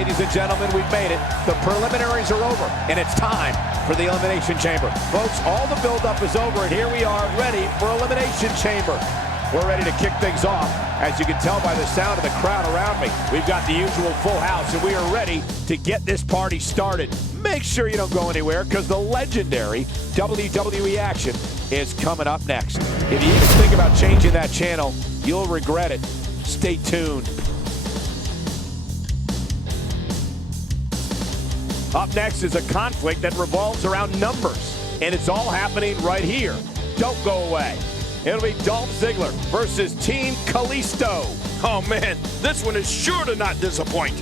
Ladies and gentlemen, we've made it. The preliminaries are over, and it's time for the Elimination Chamber. Folks, all the buildup is over, and here we are ready for Elimination Chamber. We're ready to kick things off. As you can tell by the sound of the crowd around me, we've got the usual full house, and we are ready to get this party started. Make sure you don't go anywhere, because the legendary WWE action is coming up next. If you even think about changing that channel, you'll regret it. Stay tuned. Up next is a conflict that revolves around numbers, and it's all happening right here. Don't go away. It'll be Dolph Ziggler versus Team Kalisto. Oh man, this one is sure to not disappoint.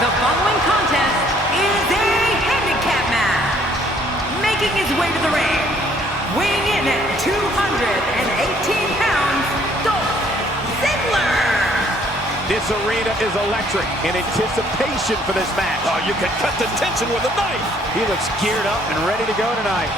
The following contest is a handicap match. Making his way to the ring, weighing in at 218 pounds, Dolph Ziggler. This arena is electric in anticipation for this match. Oh, you can cut the tension with a knife. He looks geared up and ready to go tonight.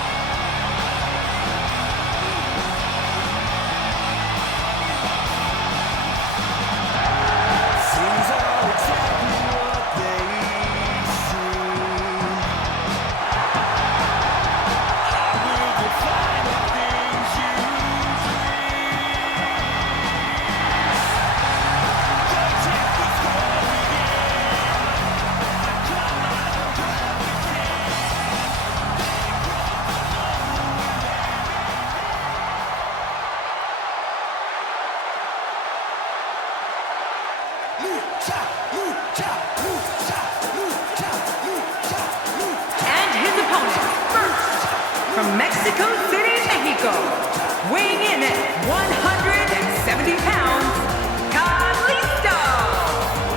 And his opponent, first, from Mexico City, Mexico, weighing in at 170 pounds, Kalisto.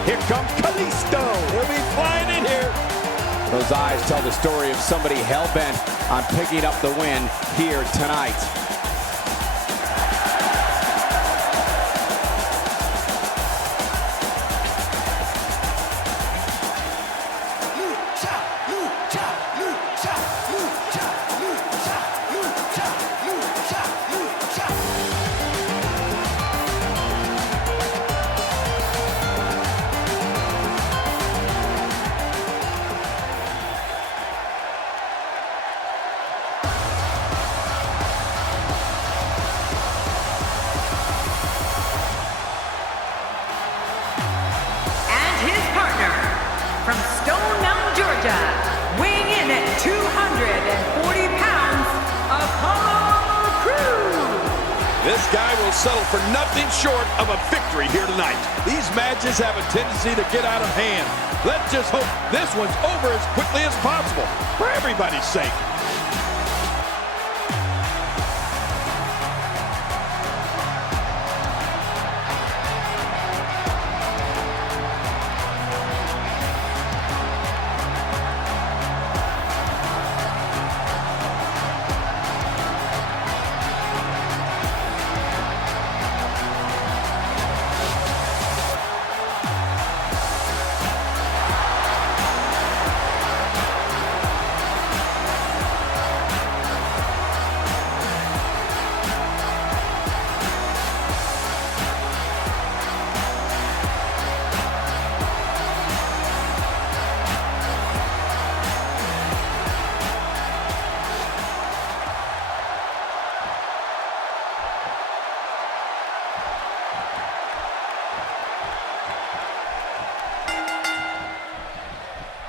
Here comes Kalisto. He'll be flying in here. Those eyes tell the story of somebody hell-bent on picking up the win here tonight. From Stone Mountain, Georgia, weighing in at 240 pounds, Apollo Crews. This guy will settle for nothing short of a victory here tonight. These matches have a tendency to get out of hand. Let's just hope this one's over as quickly as possible, for everybody's sake.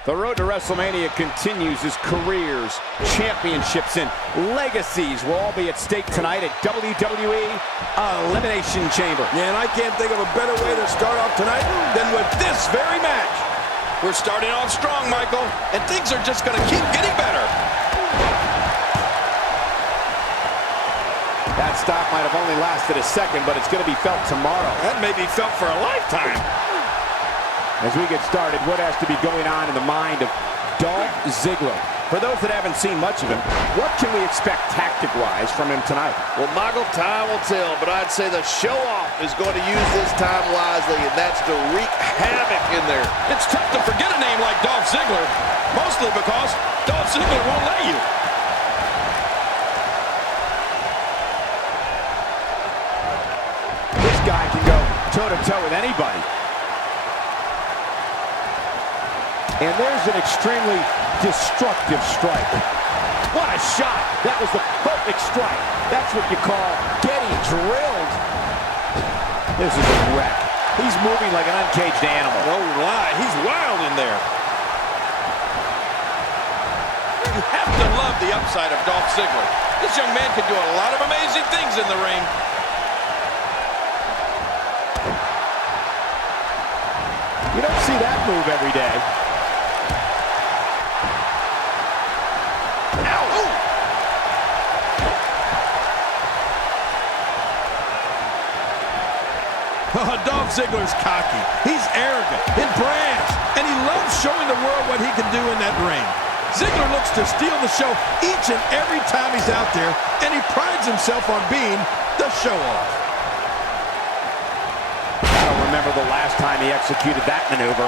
The road to WrestleMania continues as careers, championships, and legacies will all be at stake tonight at WWE Elimination Chamber. Yeah, and I can't think of a better way to start off tonight than with this very match. We're starting off strong, Michael, and things are just going to keep getting better. That stop might have only lasted a second, but it's going to be felt tomorrow. That may be felt for a lifetime. As we get started, what has to be going on in the mind of Dolph Ziggler? For those that haven't seen much of him, what can we expect tactic-wise from him tonight? Well, Michael, time will tell, but I'd say the show-off is going to use this time wisely, and that's to wreak havoc in there. It's tough to forget a name like Dolph Ziggler, mostly because Dolph Ziggler won't let you. This guy can go toe-to-toe with anybody. And there's an extremely destructive strike. What a shot! That was the perfect strike. That's what you call getting drilled. This is a wreck. He's moving like an uncaged animal. No lie, he's wild in there. You have to love the upside of Dolph Ziggler. This young man can do a lot of amazing things in the ring. You don't see that move every day. Dolph Ziggler's cocky. He's arrogant and brash, and he loves showing the world what he can do in that ring. Ziggler looks to steal the show each and every time he's out there, and he prides himself on being the show-off. I don't remember the last time he executed that maneuver.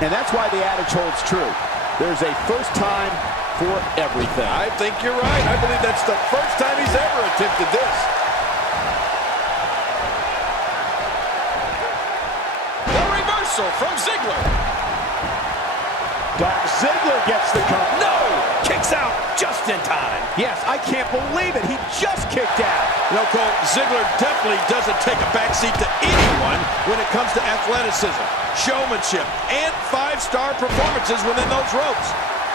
And that's why the adage holds true. There's a first time for everything. I think you're right. I believe that's the first time he's ever attempted this. The reversal from Ziggler. Dolph Ziggler gets the cover. No! Kicks out just in time. Yes, I can't believe it. He just kicked out. You know, Cole, Ziggler definitely doesn't take a backseat to anyone when it comes to athleticism, showmanship, and five-star performances within those ropes.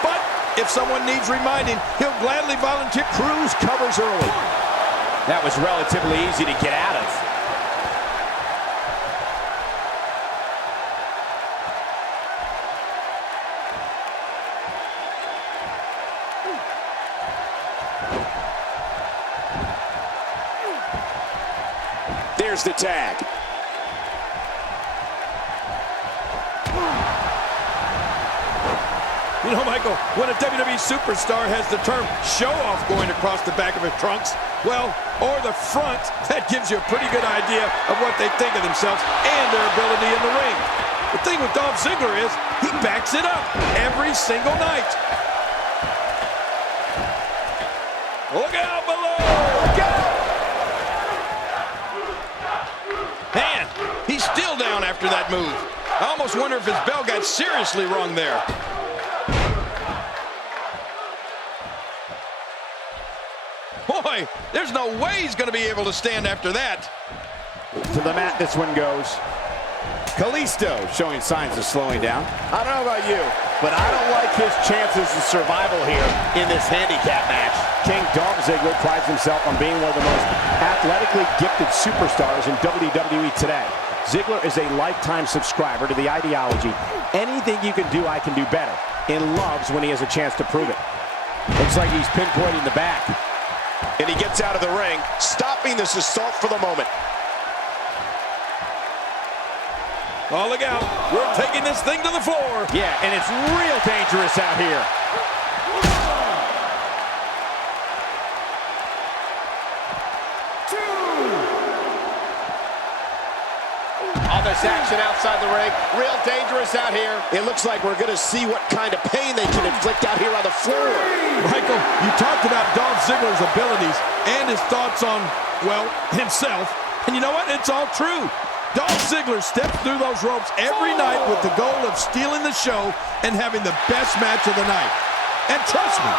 But if someone needs reminding, he'll gladly volunteer. Cruz covers early. That was relatively easy to get out of. There's the tag. You know, Michael, when a WWE superstar has the term show-off going across the back of his trunks, well, or the front, that gives you a pretty good idea of what they think of themselves and their ability in the ring. The thing with Dolph Ziggler is he backs it up every single night. Look out below! Look out! Man, he's still down after that move. I almost wonder if his bell got seriously wrong there. Boy, there's no way he's going to be able to stand after that. To the mat this one goes. Kalisto showing signs of slowing down. I don't know about you, but I don't like his chances of survival here in this handicap match. King Dolph Ziggler prides himself on being one of the most athletically gifted superstars in WWE today. Ziggler is a lifetime subscriber to the ideology, anything you can do, I can do better, and loves when he has a chance to prove it. Looks like he's pinpointing the back. And he gets out of the ring, stopping this assault for the moment. Oh, look out. We're taking this thing to the floor. Yeah, and it's real dangerous out here. All this action outside the ring, real dangerous out here. It looks like we're going to see what kind of pain they can inflict out here on the floor. Michael, you talked about Dolph Ziggler's abilities and his thoughts on, well, himself. And you know what? It's all true. Dolph Ziggler steps through those ropes every night with the goal of stealing the show and having the best match of the night. And trust me,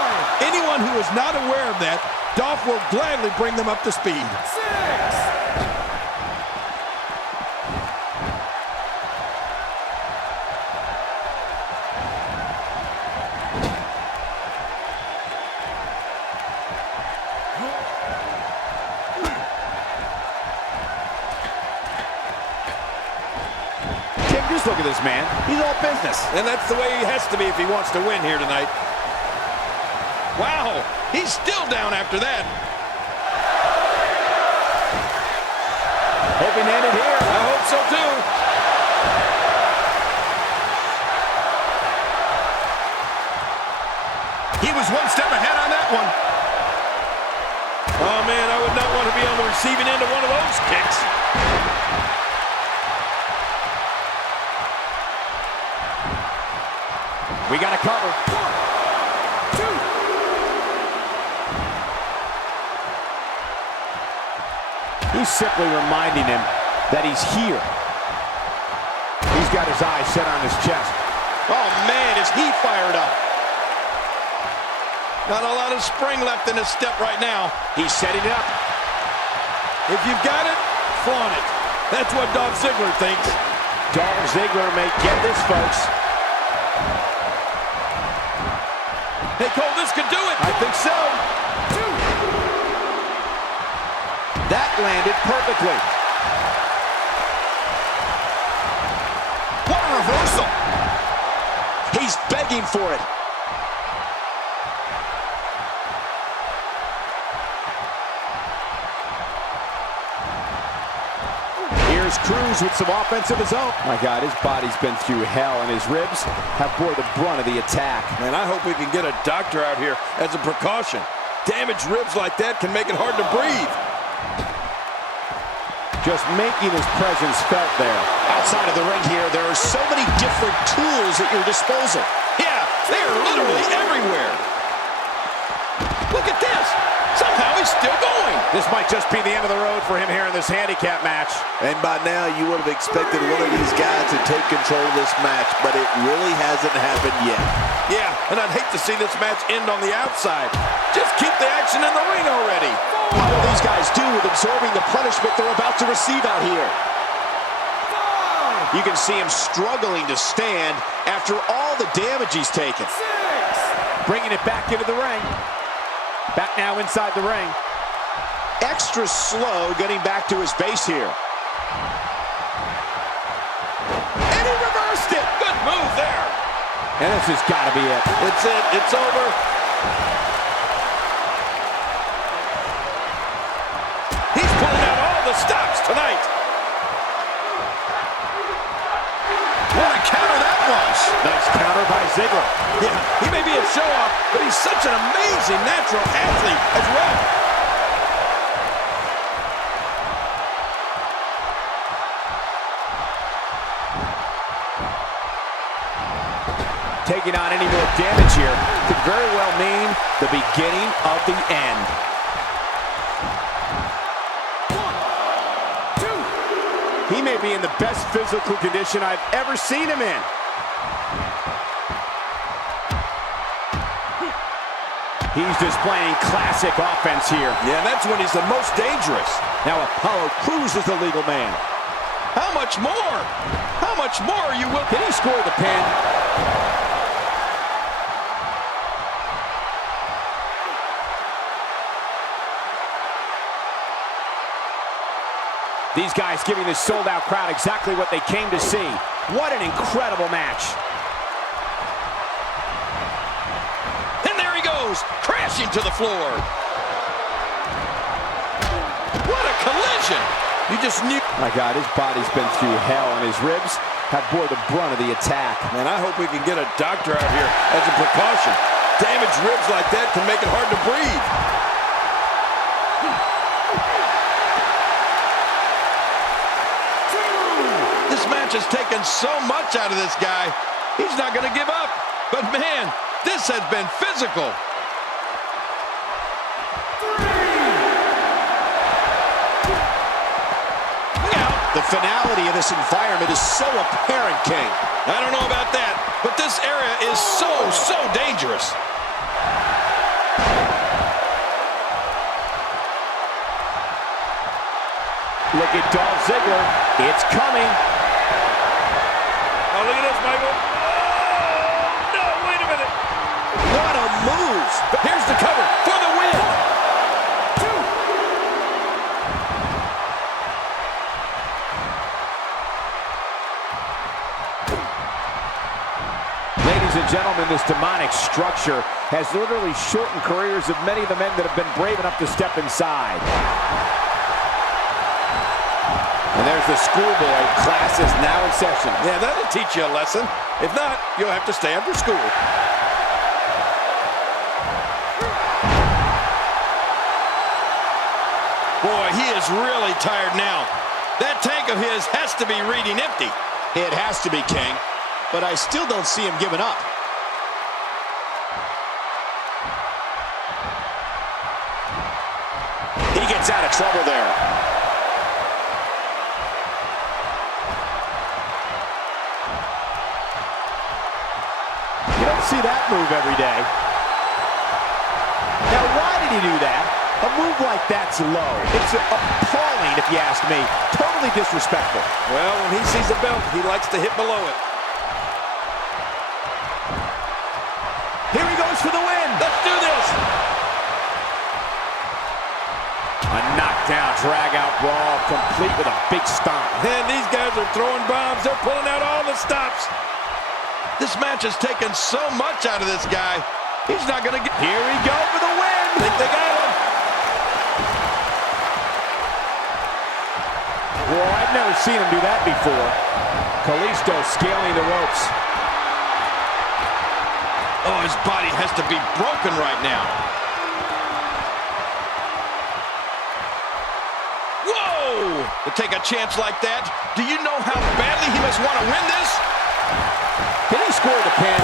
anyone who is not aware of that, Dolph will gladly bring them up to speed. Just look at this man. He's all business. And that's the way he has to be if he wants to win here tonight. Wow, he's still down after that. Hoping to end it here. I hope so too. He was one step ahead on that one. Oh man, I would not want to be on the receiving end of one of those kicks. We got to cover. 1, 2. He's simply reminding him that he's here. He's got his eyes set on his chest. Oh man, is he fired up. Not a lot of spring left in his step right now. He's setting it up. If you've got it, flaunt it. That's what Dolph Ziggler thinks. Dolph Ziggler may get this, folks. Hey, Cole, this could do it. I think so. 2. That landed perfectly. What a reversal. He's begging for it. Here's Cruz with some offense of his own. My God, his body's been through hell, and his ribs have bore the brunt of the attack. Man, I hope we can get a doctor out here as a precaution. Damaged ribs like that can make it hard to breathe. Just making his presence felt there. Outside of the ring here, there are so many different tools at your disposal. Yeah, they are literally everywhere. Look at this. Somehow he's still going. This might just be the end of the road for him here in this handicap match. And by now, you would have expected one of these guys to take control of this match, but it really hasn't happened yet. Yeah, and I'd hate to see this match end on the outside. Just keep the action in the ring already. What will these guys do with absorbing the punishment they're about to receive out here? You can see him struggling to stand after all the damage he's taken. 6. Bringing it back into the ring. Back now inside the ring. Extra slow getting back to his base here. And he reversed it. Good move there. And this has got to be it. It's it. It's over. He's pulling out all the stops tonight. What a counter that was. Nice counter by Ziggler. Yeah, he may be a show-off, but he's such an amazing natural athlete as well. Taking on any more damage here could very well mean the beginning of the end. 1, 2. He may be in the best physical condition I've ever seen him in. He's displaying classic offense here. Yeah, that's when he's the most dangerous. Now Apollo Crews is the legal man. How much more? How much more are you willing? Can he score the pin? These guys giving this sold-out crowd exactly what they came to see. What an incredible match. And there he goes, crashing to the floor. What a collision. You just knew. My God, his body's been through hell, and his ribs have bore the brunt of the attack. Man, I hope we can get a doctor out here as a precaution. Damaged ribs like that can make it hard to breathe. This match has taken so much out of this guy. He's not going to give up. But man, this has been physical. Look out. The finality of this environment is so apparent, King. I don't know about that, but this area is so dangerous. Look at Dolph Ziggler. It's coming. Oh, look at this, Michael. Oh, no, wait a minute. What a move. Here's the cover for the win. Ladies and gentlemen, this demonic structure has literally shortened careers of many of the men that have been brave enough to step inside. And there's the schoolboy. Class is now in session. Yeah, that'll teach you a lesson. If not, you'll have to stay after school. Boy, he is really tired now. That tank of his has to be reading empty. It has to be, King. But I still don't see him giving up. He gets out of trouble there. You don't see that move every day. Now, why did he do that? A move like that's low. It's appalling, if you ask me. Totally disrespectful. Well, when he sees a belt, he likes to hit below it. Here he goes for the win. Let's do this. A knockdown, drag-out brawl, complete with a big stomp. And these guys are throwing bombs. They're pulling out all the stops. This match has taken so much out of this guy. He's not going to get... Here we go for the win. Think they got him. Well, I've never seen him do that before. Kalisto scaling the ropes. Oh, his body has to be broken right now. Whoa! To take a chance like that, do you know how badly he must want to win this? Can he score the pin?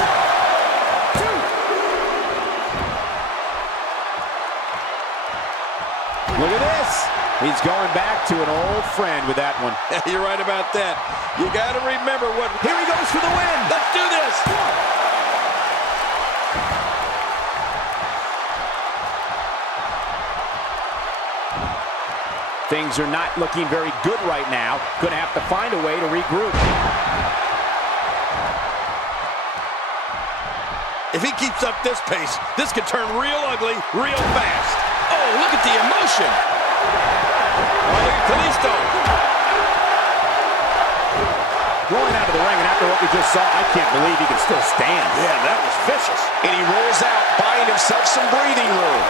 Look at this. He's going back to an old friend with that one. You're right about that. You got to remember what... Here he goes for the win. Let's do this. Things are not looking very good right now. Going to have to find a way to regroup. If he keeps up this pace, this could turn real ugly real fast. Oh, look at the emotion. Oh, look at Kalisto. Rolling out of the ring, and after what we just saw, I can't believe he can still stand. Yeah, that was vicious. And he rolls out, buying himself some breathing room.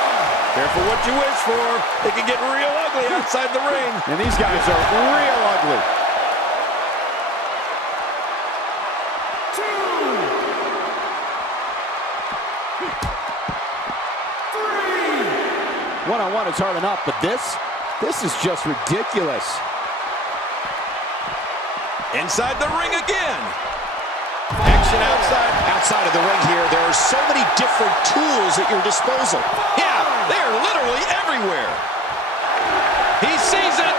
Careful what you wish for. It can get real ugly outside the ring. And these guys are real ugly. One-on-one is hard enough, but this is just ridiculous. Inside the ring again. Action outside. Outside of the ring here, there are so many different tools at your disposal. Yeah, they're literally everywhere. He sees it.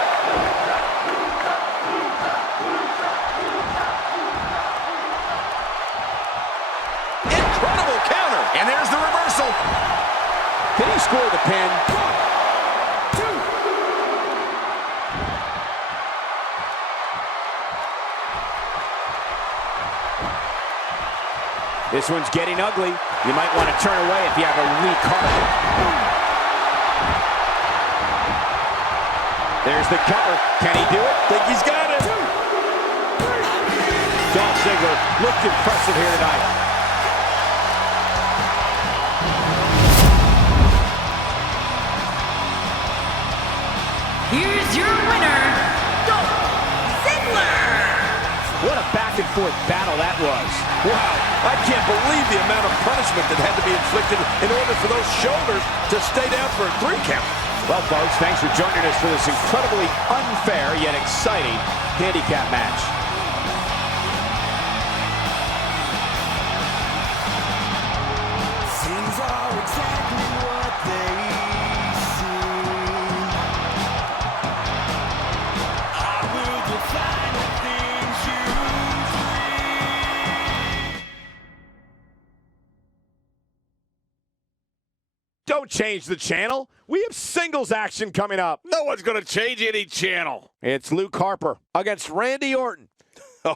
Incredible counter. And there's the reversal. Can he score the pin? This one's getting ugly. You might want to turn away if you have a weak heart. There's the cover. Can he do it? Think he's got it. Dolph Ziggler looked impressive here tonight. Here's your winner, Dolph Ziggler. What a back-and-forth battle that was. Wow, I can't believe the amount of punishment that had to be inflicted in order for those shoulders to stay down for a 3 count. Well, folks, thanks for joining us for this incredibly unfair yet exciting handicap match. Things are exactly what they seem. I will define the things you dream. Don't change the channel. We have singles action coming up. No one's going to change any channel. It's Luke Harper against Randy Orton.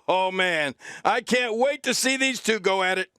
Oh, man. I can't wait to see these two go at it.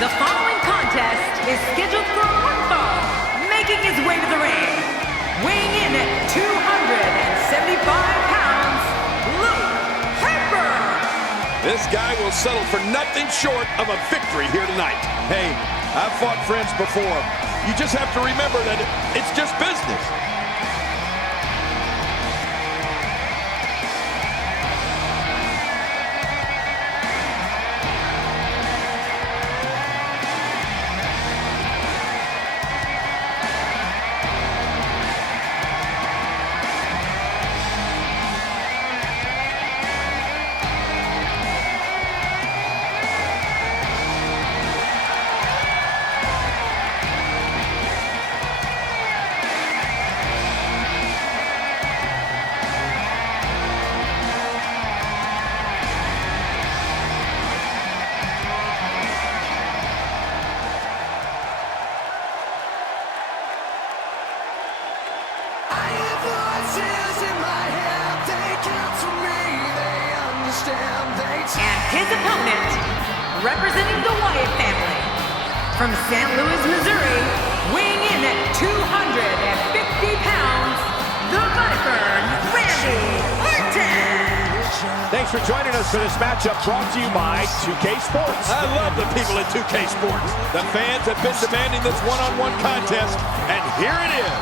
The following contest is scheduled for one fall, making his way to the ring, weighing in at 275 pounds, Luke Harper. This guy will settle for nothing short of a victory here tonight. Hey, I've fought friends before. You just have to remember that it's just business. And his opponent, representing the Wyatt family, from St. Louis, Missouri, weighing in at 250 pounds, the Viper, Randy Orton. Thanks for joining us for this matchup brought to you by 2K Sports. I love the people at 2K Sports. The fans have been demanding this one-on-one contest, and here it is.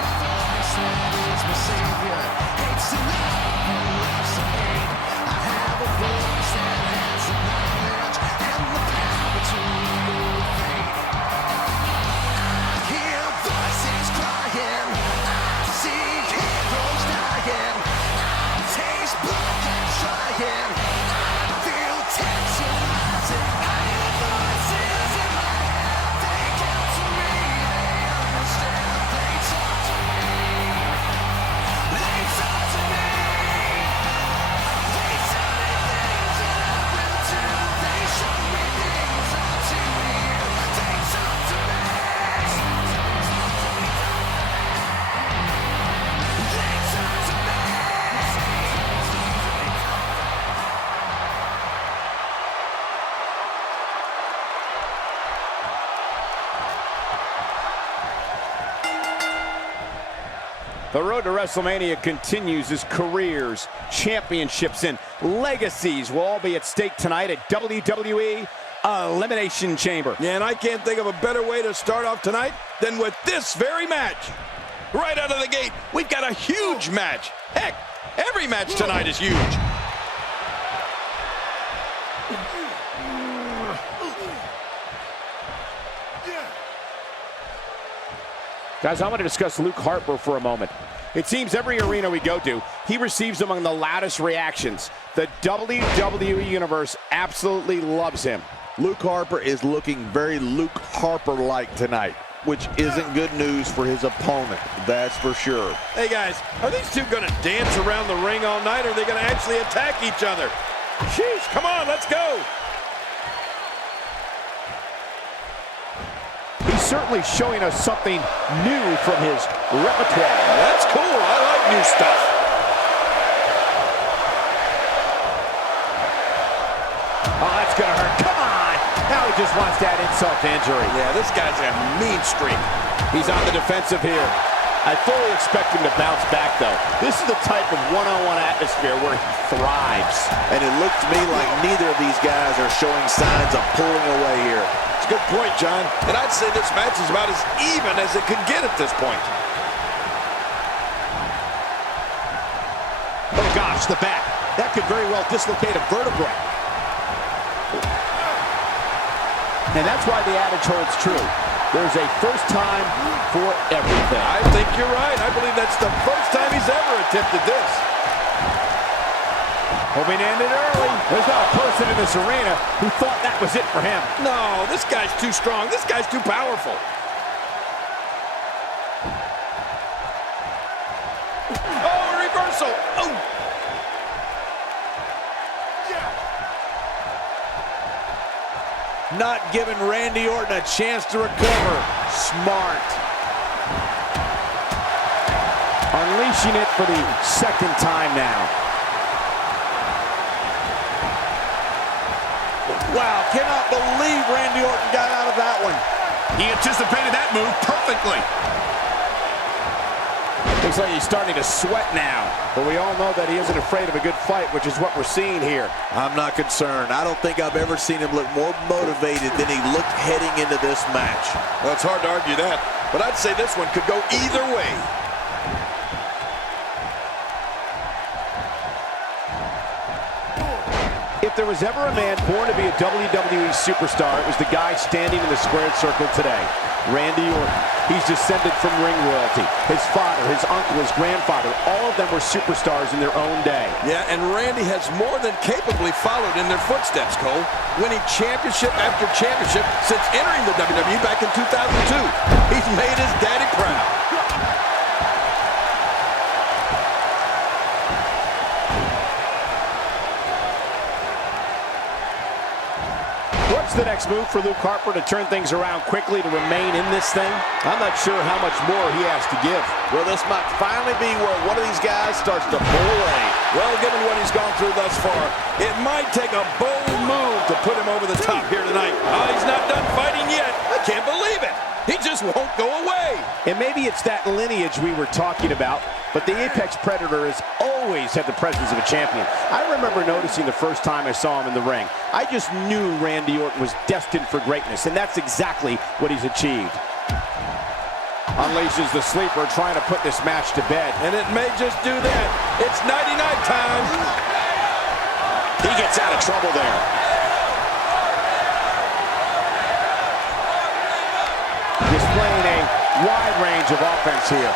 The road to WrestleMania continues as careers, championships, and legacies will all be at stake tonight at WWE Elimination Chamber. Yeah, and I can't think of a better way to start off tonight than with this very match. Right out of the gate, we've got a huge match. Heck, every match tonight is huge. Guys, I want to discuss Luke Harper for a moment. It seems every arena we go to, he receives among the loudest reactions. The WWE Universe absolutely loves him. Luke Harper is looking very Luke Harper-like tonight, which isn't good news for his opponent, that's for sure. Hey guys, are these two gonna dance around the ring all night, or are they gonna actually attack each other? Sheesh, come on, let's go. He's certainly showing us something new from his repertoire. That's cool, I like new stuff. Oh, that's gonna hurt, come on! Now he just wants that insult to injury. Yeah, this guy's a mean streak. He's on the defensive here. I fully expect him to bounce back, though. This is the type of one-on-one atmosphere where he thrives. And it looks to me like neither of these guys are showing signs of pulling away here. It's a good point, John. And I'd say this match is about as even as it could get at this point. Watch the back. That could very well dislocate a vertebrae. And that's why the adage holds true. There's a first time for everything. I think you're right. I believe that's the first time he's ever attempted this. Hoping to end it early. There's not a person in this arena who thought that was it for him. No, this guy's too strong. This guy's too powerful. Oh, a reversal. Oh. Not giving Randy Orton a chance to recover. Smart. Unleashing it for the second time now. Wow, cannot believe Randy Orton got out of that one. He anticipated that move perfectly. Looks like he's starting to sweat now. But we all know that he isn't afraid of a good fight, which is what we're seeing here. I'm not concerned. I don't think I've ever seen him look more motivated than he looked heading into this match. Well, it's hard to argue that, but I'd say this one could go either way. If there was ever a man born to be a WWE superstar, it was the guy standing in the squared circle today, Randy Orton. He's descended from ring royalty. His father, his uncle, his grandfather, all of them were superstars in their own day. Yeah, and Randy has more than capably followed in their footsteps, Cole, winning championship after championship since entering the WWE back in 2002. He's made his daddy proud. What's the next move for Luke Harper to turn things around quickly to remain in this thing? I'm not sure how much more he has to give. Well, this might finally be where one of these guys starts to pull away. Well, given what he's gone through thus far, it might take a bold move to put him over the top here tonight. Oh, he's not done fighting yet. I can't believe it. He just won't go away. And maybe it's that lineage we were talking about, but the Apex Predator has always had the presence of a champion. I remember noticing the first time I saw him in the ring. I just knew Randy Orton was destined for greatness, and that's exactly what he's achieved. Unleashes the sleeper, trying to put this match to bed. And it may just do that. It's nighty-night time. He gets out of trouble there. Displaying a wide range of offense here.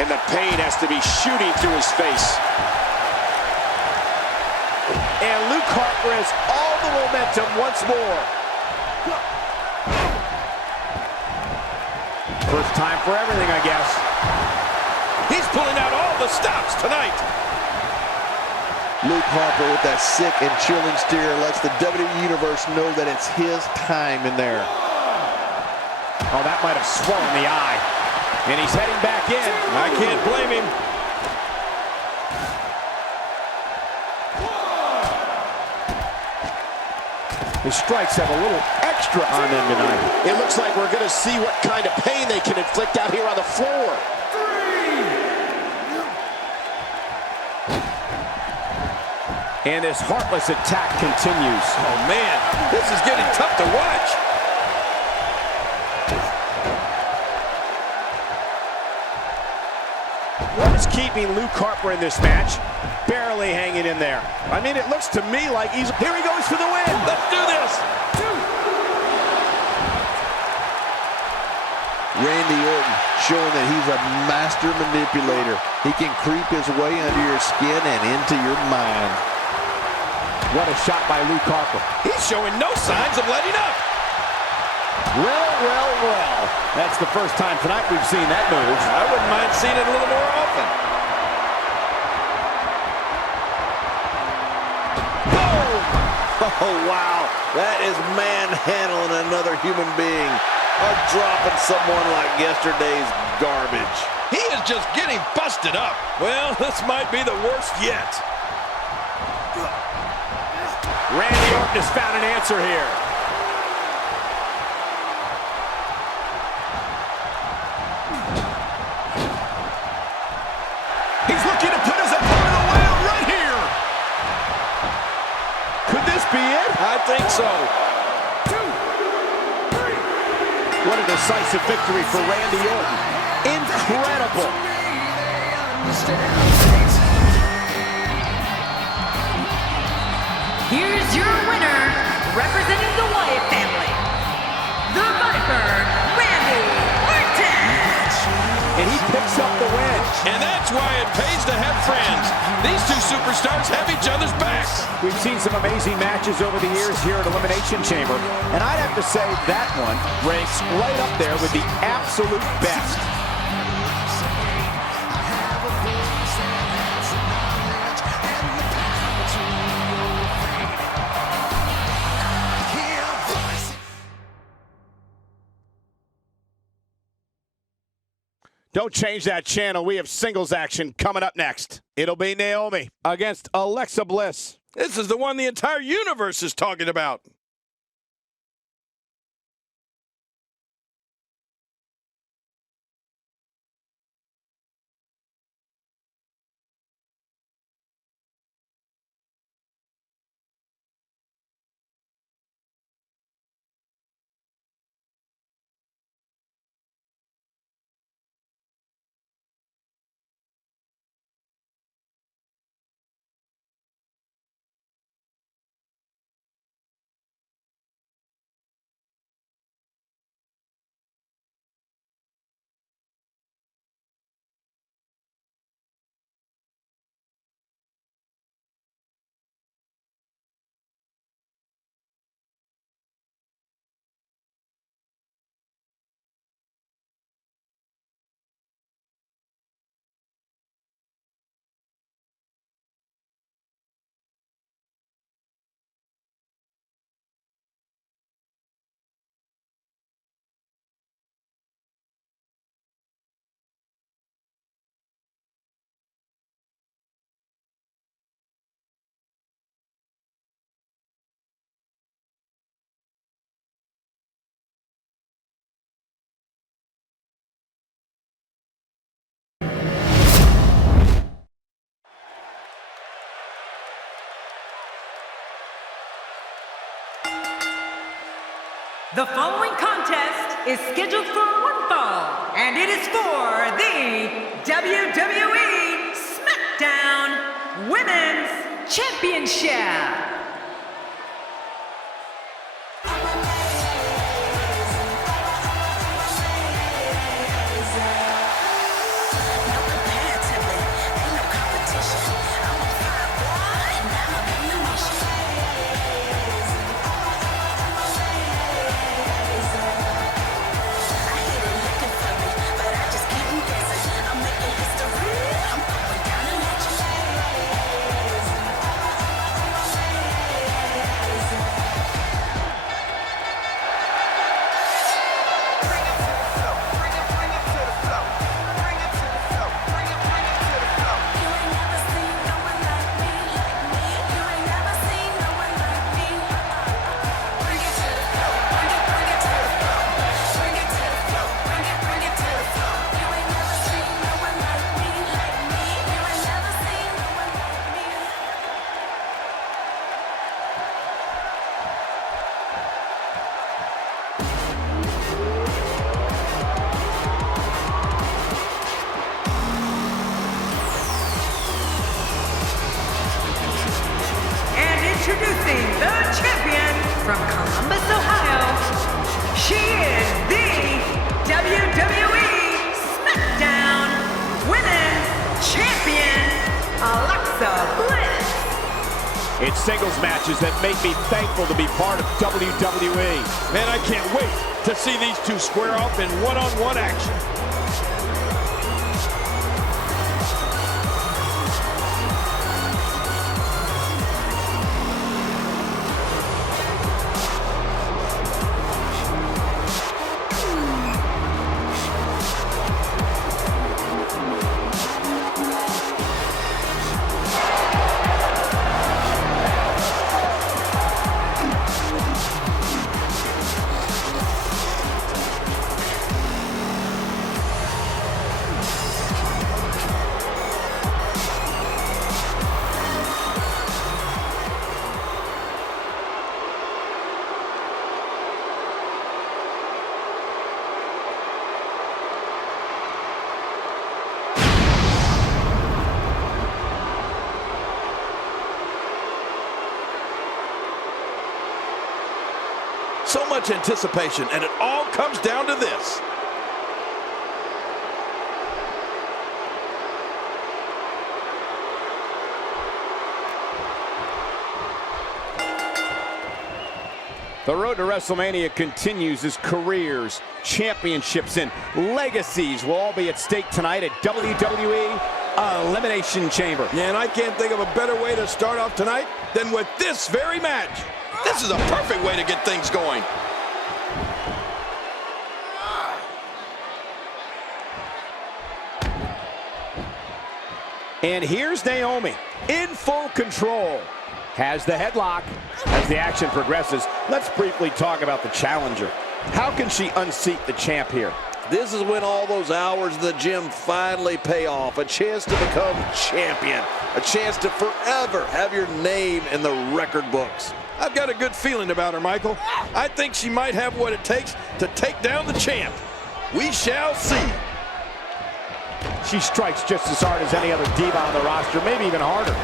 And the pain has to be shooting through his face. And Luke Harper has all the momentum once more. First time for everything, I guess. He's pulling out all the stops tonight. Luke Harper with that sick and chilling stare lets the WWE Universe know that it's his time in there. Oh, that might have swollen the eye. And he's heading back in. I can't blame him. His strikes have a little extra on them tonight. It looks like we're going to see what kind of pain they can inflict out here on the floor. And his heartless attack continues. Oh, man, this is getting tough to watch. What is keeping Luke Harper in this match? Barely hanging in there. I mean, it looks to me like he's... Here he goes for the win! Let's do this. Randy Orton showing that he's a master manipulator. He can creep his way under your skin and into your mind. What a shot by Luke Harper. He's showing no signs of letting up. Well, well, well. That's the first time tonight we've seen that move. I wouldn't mind seeing it a little more often. Boom! Oh, wow. That is manhandling another human being. Or dropping someone like yesterday's garbage. He is just getting busted up. Well, this might be the worst yet. Randy Orton has found an answer here. He's looking to put his opponent away right here. Could this be it? I think so. What a decisive victory for Randy Orton. Incredible. Here's your winner, representing the Wyatt family, the Viper, Randy Orton. And he picks up the win. And that's why it pays to have friends. These two superstars have each other's backs. We've seen some amazing matches over the years here at Elimination Chamber, and I'd have to say that one ranks right up there with the absolute best. Don't change that channel. We have singles action coming up next. It'll be Naomi against Alexa Bliss. This is the one the entire universe is talking about. The following contest is scheduled for one fall, and it is for the WWE SmackDown Women's Championship. Introducing the champion from Columbus, Ohio. She is the WWE SmackDown Women's Champion, Alexa Bliss. It's singles matches that make me thankful to be part of WWE. Man, I can't wait to see these two square off in one-on-one action. So much anticipation, and it all comes down to this. The road to WrestleMania continues as careers, championships, and legacies will all be at stake tonight at WWE Elimination Chamber. Yeah, and I can't think of a better way to start off tonight than with this very match. This is a perfect way to get things going. And here's Naomi in full control. Has the headlock. As the action progresses, let's briefly talk about the challenger. How can she unseat the champ here? This is when all those hours in the gym finally pay off. A chance to become champion. A chance to forever have your name in the record books. I've got a good feeling about her, Michael. I think she might have what it takes to take down the champ. We shall see. She strikes just as hard as any other diva on the roster, maybe even harder.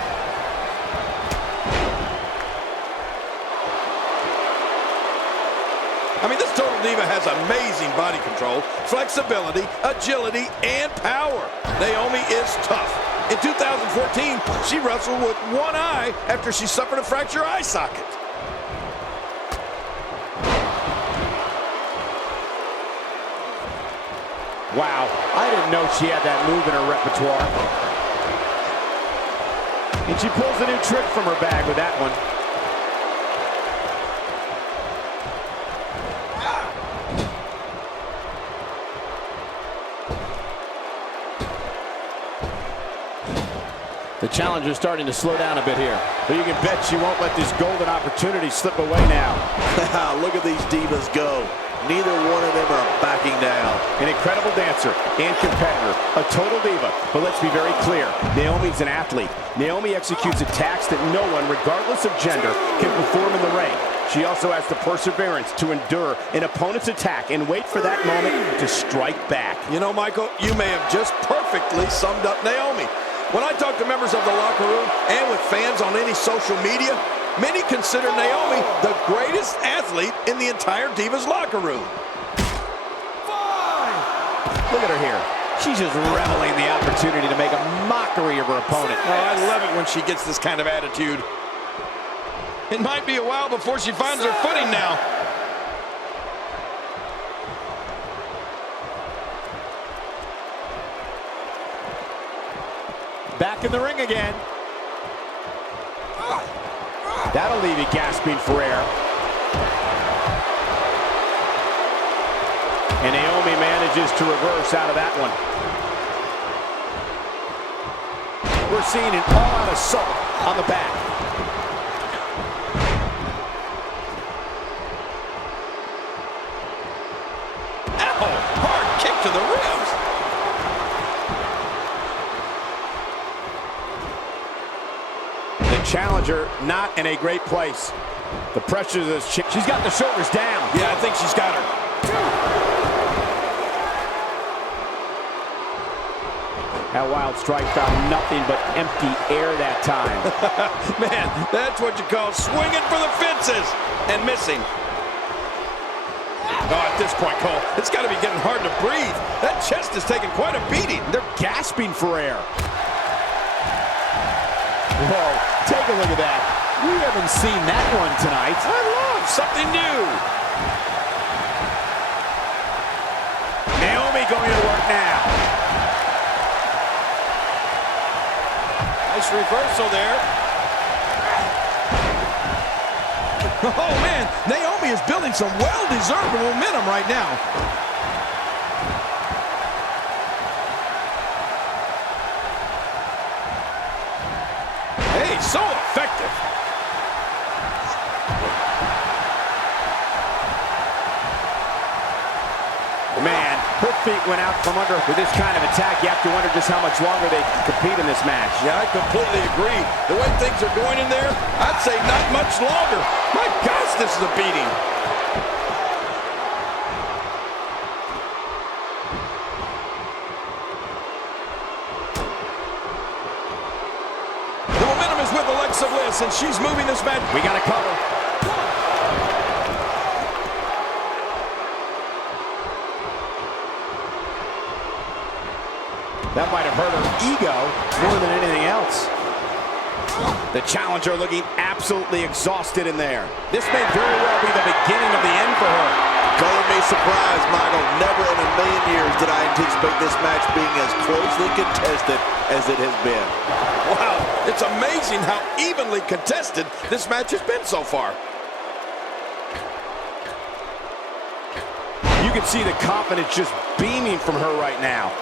I mean, this Total Diva has amazing body control, flexibility, agility, and power. Naomi is tough. In 2014, she wrestled with one eye after she suffered a fractured eye socket. Wow, I didn't know she had that move in her repertoire. And she pulls a new trick from her bag with that one. The challenger's starting to slow down a bit here. But you can bet she won't let this golden opportunity slip away now. Look at these divas go. Neither one of them are backing down. An incredible dancer and competitor, a total diva. But let's be very clear, Naomi's an athlete. Naomi executes attacks that no one, regardless of gender, can perform in the ring. She also has the perseverance to endure an opponent's attack and wait for that moment to strike back. You know, Michael, you may have just perfectly summed up Naomi. When I talk to members of the locker room and with fans on any social media, many consider Naomi the greatest athlete in the entire Divas locker room. Look at her here. She's just reveling in the opportunity to make a mockery of her opponent. Oh, I love it when she gets this kind of attitude. It might be a while before she finds her footing now. Back in the ring again. That'll leave you gasping for air. And Naomi manages to reverse out of that one. We're seeing an all-out assault on the back. Ow! Hard kick to the ribs. Challenger not in a great place. The pressure of this chick, she's got the shoulders down. Yeah, I think she's got her. That wild strike found nothing but empty air that time. Man, that's what you call swinging for the fences and missing. Oh, at this point, Cole, it's got to be getting hard to breathe. That chest is taking quite a beating. They're gasping for air. Whoa, take a look at that. We haven't seen that one tonight. I love something new. Naomi going to work now. Nice reversal there. Oh, man, Naomi is building some well-deserved momentum right now. Hey, so effective. Man, her feet went out from under. With this kind of attack, you have to wonder just how much longer they can compete in this match. Yeah, I completely agree. The way things are going in there, I'd say not much longer. My gosh, this is a beating. The momentum is with Alexa Bliss, and she's moving this match. We got to cover. That might have hurt her ego more than anything else. The challenger looking absolutely exhausted in there. This may very well be the beginning of the end for her. Color me surprised, Michael. Never in a million years did I anticipate this match being as closely contested as it has been. Wow, it's amazing how evenly contested this match has been so far. You can see the confidence just beaming from her right now.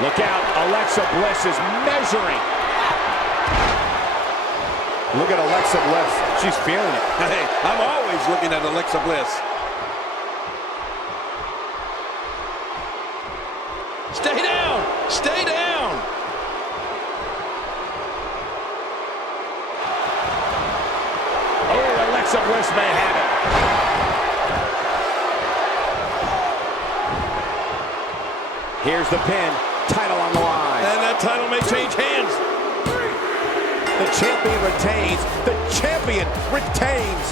Look out, Alexa Bliss is measuring. Look at Alexa Bliss, she's feeling it. Hey, I'm always looking at Alexa Bliss. Stay down, stay down. Oh, Alexa Bliss may have it. Here's the pin, title on the line. And that title may change hands. The champion retains. The champion retains.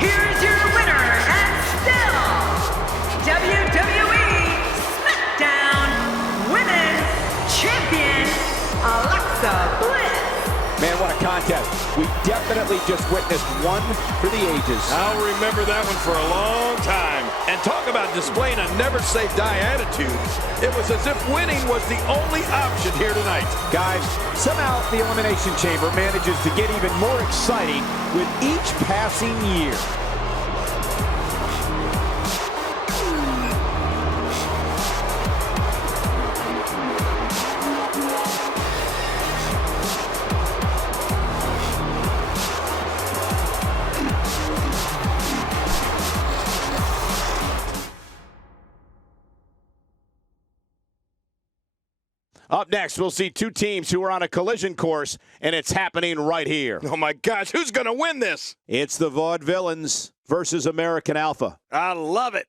Here's your winner and still WWE SmackDown Women's Champion, Alexa Bliss. Man, what a contest. We definitely just witnessed one for the ages. I'll remember that one for a long time. And talk about displaying a never-say-die attitude. It was as if winning was the only option here tonight. Guys, somehow the Elimination Chamber manages to get even more exciting with each passing year. Up next, we'll see two teams who are on a collision course, and it's happening right here. Oh, my gosh, who's going to win this? It's the Vaudevillains versus American Alpha. I love it.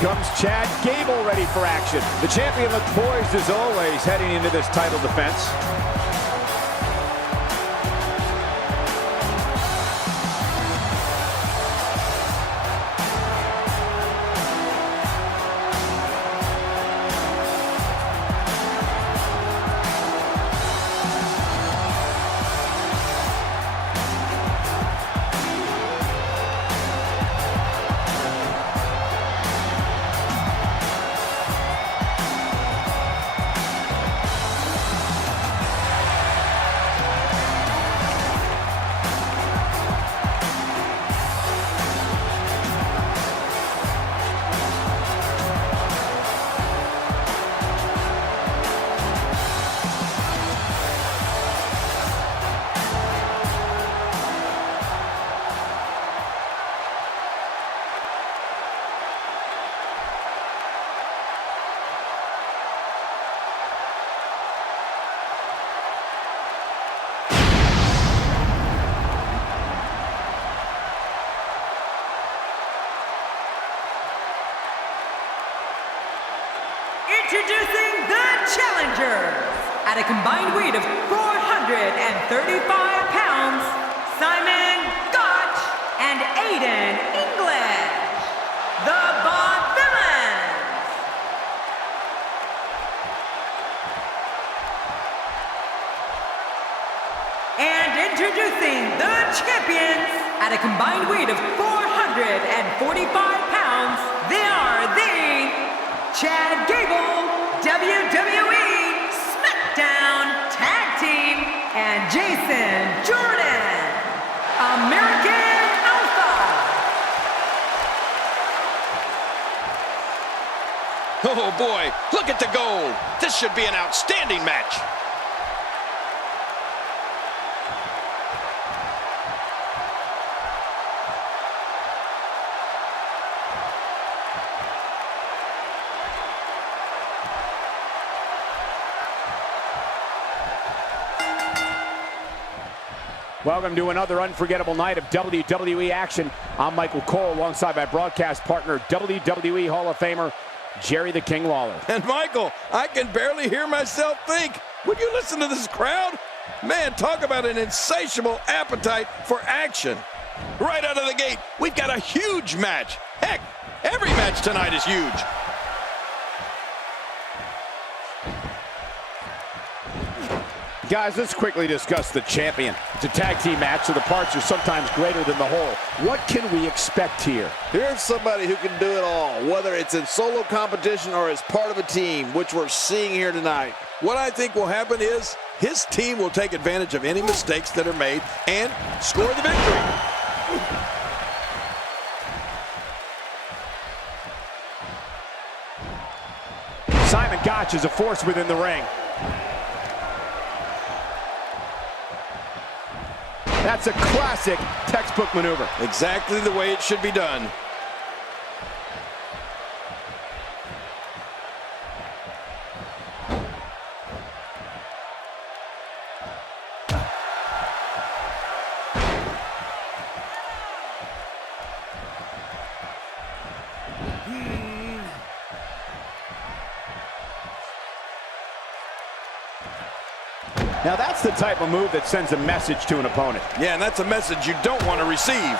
comes Chad Gable ready for action. The champion looks poised as always heading into this title defense. Introducing the challengers at a combined weight of 435 pounds, Simon Gotch and Aiden English, the Vaudevillains. And introducing the champions at a combined weight of 445 pounds, they are the Chad Gable, WWE SmackDown Tag Team, and Jason Jordan, American Alpha. Oh boy, look at the gold. This should be an outstanding match. Welcome to another unforgettable night of WWE action. I'm Michael Cole alongside my broadcast partner, WWE Hall of Famer, Jerry the King Lawler. And Michael, I can barely hear myself think. Would you listen to this crowd? Man, talk about an insatiable appetite for action. Right out of the gate, we've got a huge match. Heck, every match tonight is huge. Guys, let's quickly discuss the champion. It's a tag team match, so the parts are sometimes greater than the whole. What can we expect here? Here's somebody who can do it all, whether it's in solo competition or as part of a team, which we're seeing here tonight. What I think will happen is his team will take advantage of any mistakes that are made and score the victory. Simon Gotch is a force within the ring. That's a classic textbook maneuver. Exactly the way it should be done. Now that's the type of move that sends a message to an opponent. Yeah, and that's a message you don't want to receive.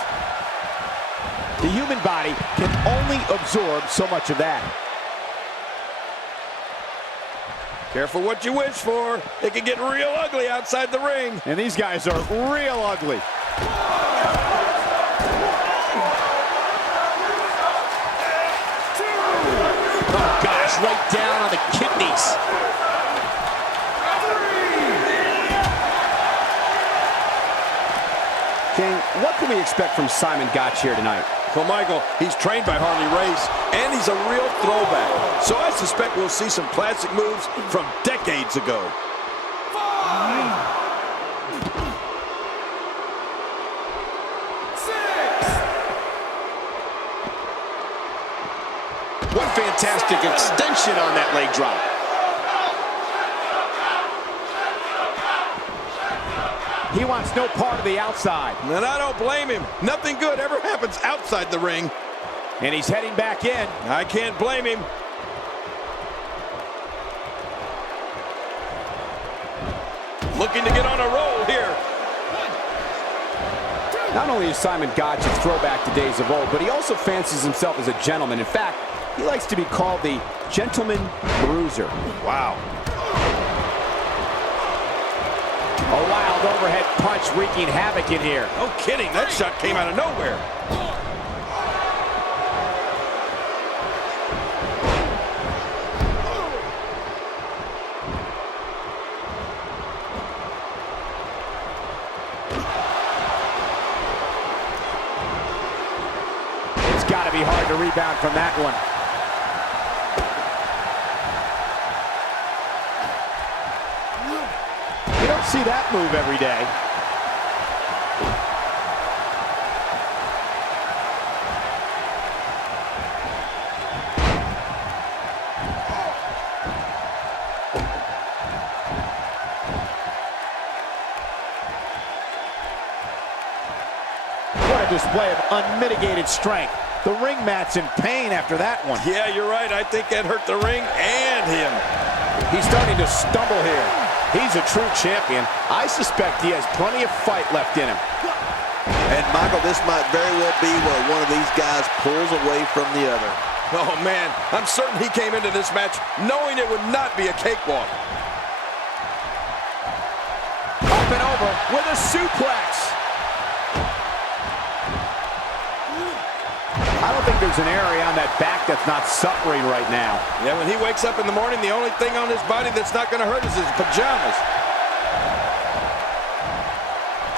The human body can only absorb so much of that. Careful what you wish for. It can get real ugly outside the ring. And these guys are real ugly. Oh gosh, right down on the kidneys. King, what can we expect from Simon Gotch here tonight? Well, Michael, he's trained by Harley Race, and he's a real throwback. So I suspect we'll see some classic moves from decades ago. 5, 6. What fantastic extension on that leg drop. He wants no part of the outside. And I don't blame him. Nothing good ever happens outside the ring. And he's heading back in. I can't blame him. Looking to get on a roll here. Not only is Simon Gotch a throwback to days of old, but he also fancies himself as a gentleman. In fact, he likes to be called the Gentleman Bruiser. Wow. A wild overhead punch wreaking havoc in here. No kidding, that shot came out of nowhere. It's got to be hard to rebound from that one. You don't see that move every day. What a display of unmitigated strength. The ring mat's in pain after that one. Yeah, you're right. I think that hurt the ring and him. He's starting to stumble here. He's a true champion. I suspect he has plenty of fight left in him. And Michael, this might very well be where one of these guys pulls away from the other. Oh, man. I'm certain he came into this match knowing it would not be a cakewalk. Up and over with a suplex. I don't think there's an area on that back that's not suffering right now. Yeah, when he wakes up in the morning, the only thing on his body that's not going to hurt is his pajamas.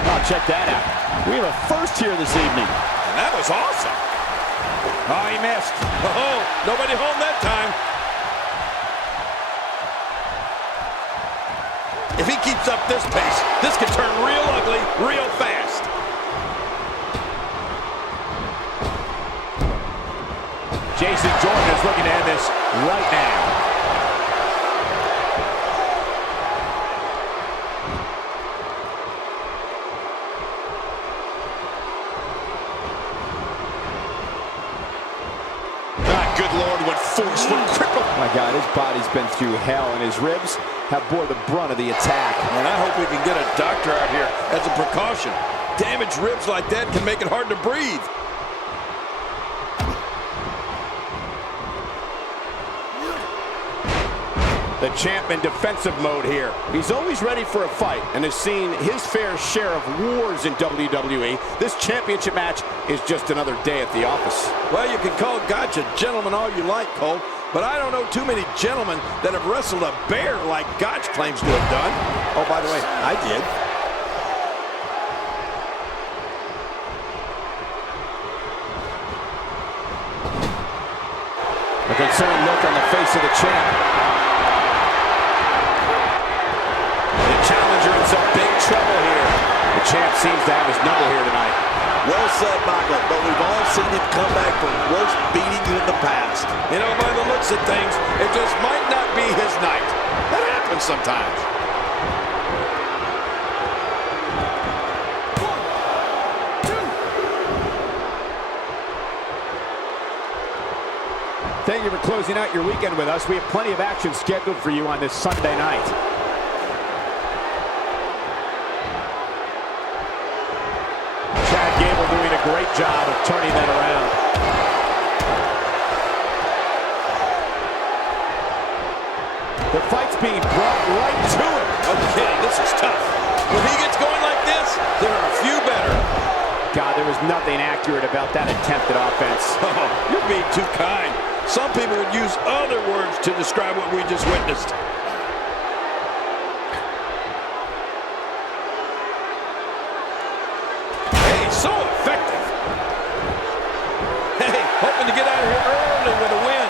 Oh, check that out. We have a first here this evening. And that was awesome. Oh, he missed. Oh, nobody home that time. If he keeps up this pace, this could turn real ugly real fast. Jason Jordan is looking to end this right now. Good Lord, what force, what cripple. My God, his body's been through hell, and his ribs have bore the brunt of the attack. And I hope we can get a doctor out here as a precaution. Damaged ribs like that can make it hard to breathe. The champ in defensive mode here. He's always ready for a fight and has seen his fair share of wars in WWE. This championship match is just another day at the office. Well, you can call Gotch a gentleman all you like, Cole, but I don't know too many gentlemen that have wrestled a bear like Gotch claims to have done. Oh, by the way, I did. A concerned look on the face of the champ. Challenger in some big trouble here. The champ seems to have his number here tonight. Well said, Michael, but we've all seen him come back from worse beatings in the past. You know, by the looks of things, it just might not be his night. That happens sometimes. Thank you for closing out your weekend with us. We have plenty of action scheduled for you on this Sunday night. Doing a great job of turning that around. The fight's being brought right to him. Okay, this is tough. When he gets going like this, there are a few better. God, there was nothing accurate about that attempted offense. Oh, you're being too kind. Some people would use other words to describe what we just witnessed. So effective. Hey, hoping to get out of here early with a win.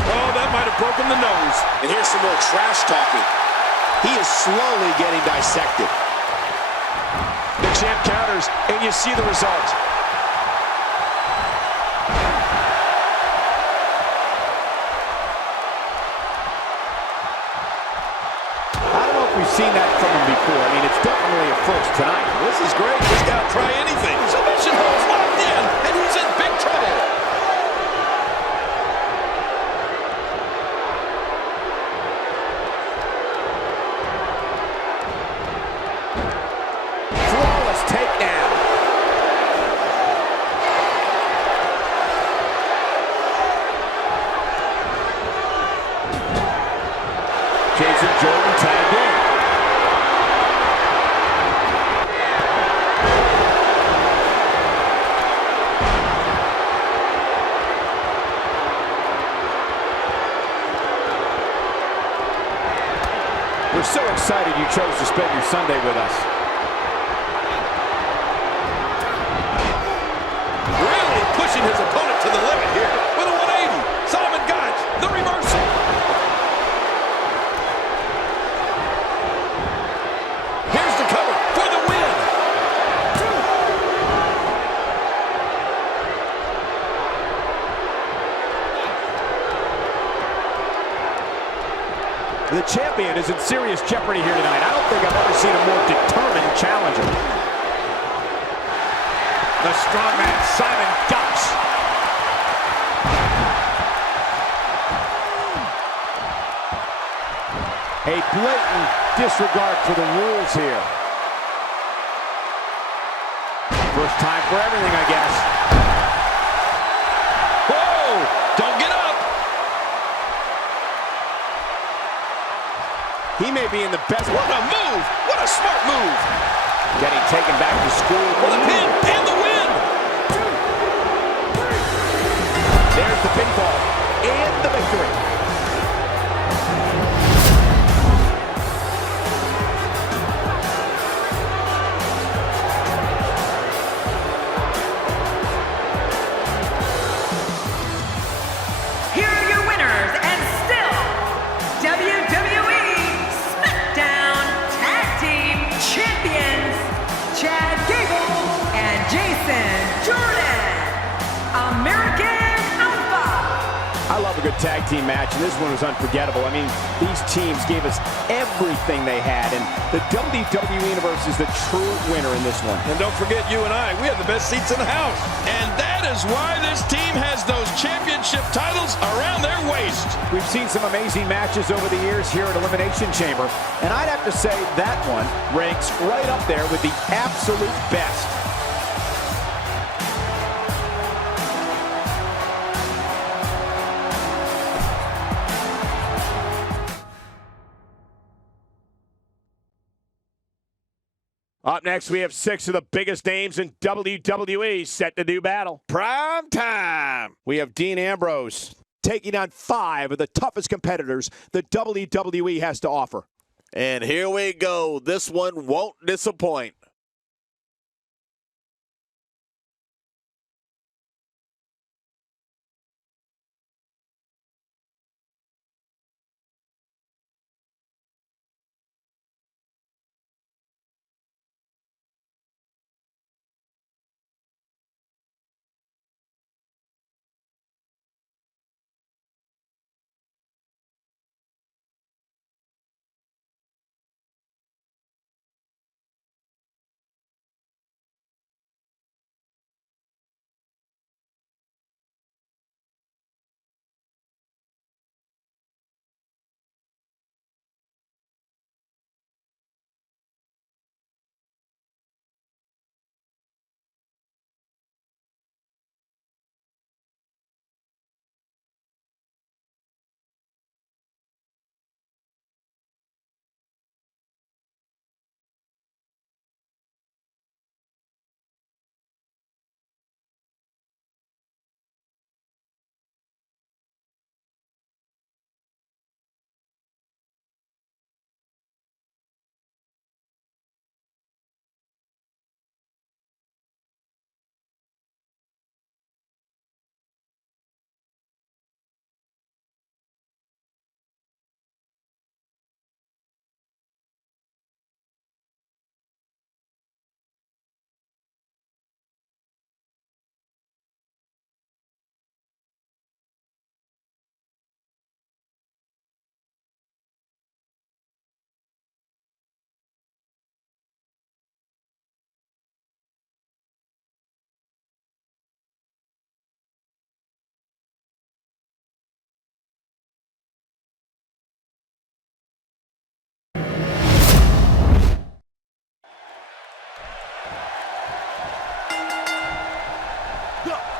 Oh, that might have broken the nose. And here's some more trash talking. He is slowly getting dissected. The champ counters, and you see the result. We've seen that from finally a first tonight. This is great. He's got to try anything. Submission holds locked in, and he's in big trouble. Flawless takedown. Jason Jordan tagged in. We're so excited you chose to spend your Sunday with us. Really pushing his opponent to the limit here with a 180. Simon Gotch, the reversal. Here's the cover for the win. The champion is in serious jeopardy here tonight. I don't think I've ever seen a more determined challenger. The strongman, Simon Gotch. A blatant disregard for the rules here. First time for everything, I guess. Whoa! Don't get up. He may be in the best. What a move! What a smart move! Getting taken back to school. For the pin and the win! There's the pinfall and the victory. Here are your winners and still WWE SmackDown Tag Team Champions, Chad Gable and Jason Jordan, American Alpha. I love a good tag team match, and this one was unforgettable. I mean, these teams gave us everything they had, and the WWE Universe is the true winner in this one. And don't forget, you and I, we have the best seats in the house. And that is why this team has those championship titles around their waist. We've seen some amazing matches over the years here at Elimination Chamber, and I'd have to say that one ranks right up there with the absolute best. Up next, we have 6 of the biggest names in WWE set to do battle. Prime time! We have Dean Ambrose taking on 5 of the toughest competitors the WWE has to offer. And here we go. This one won't disappoint.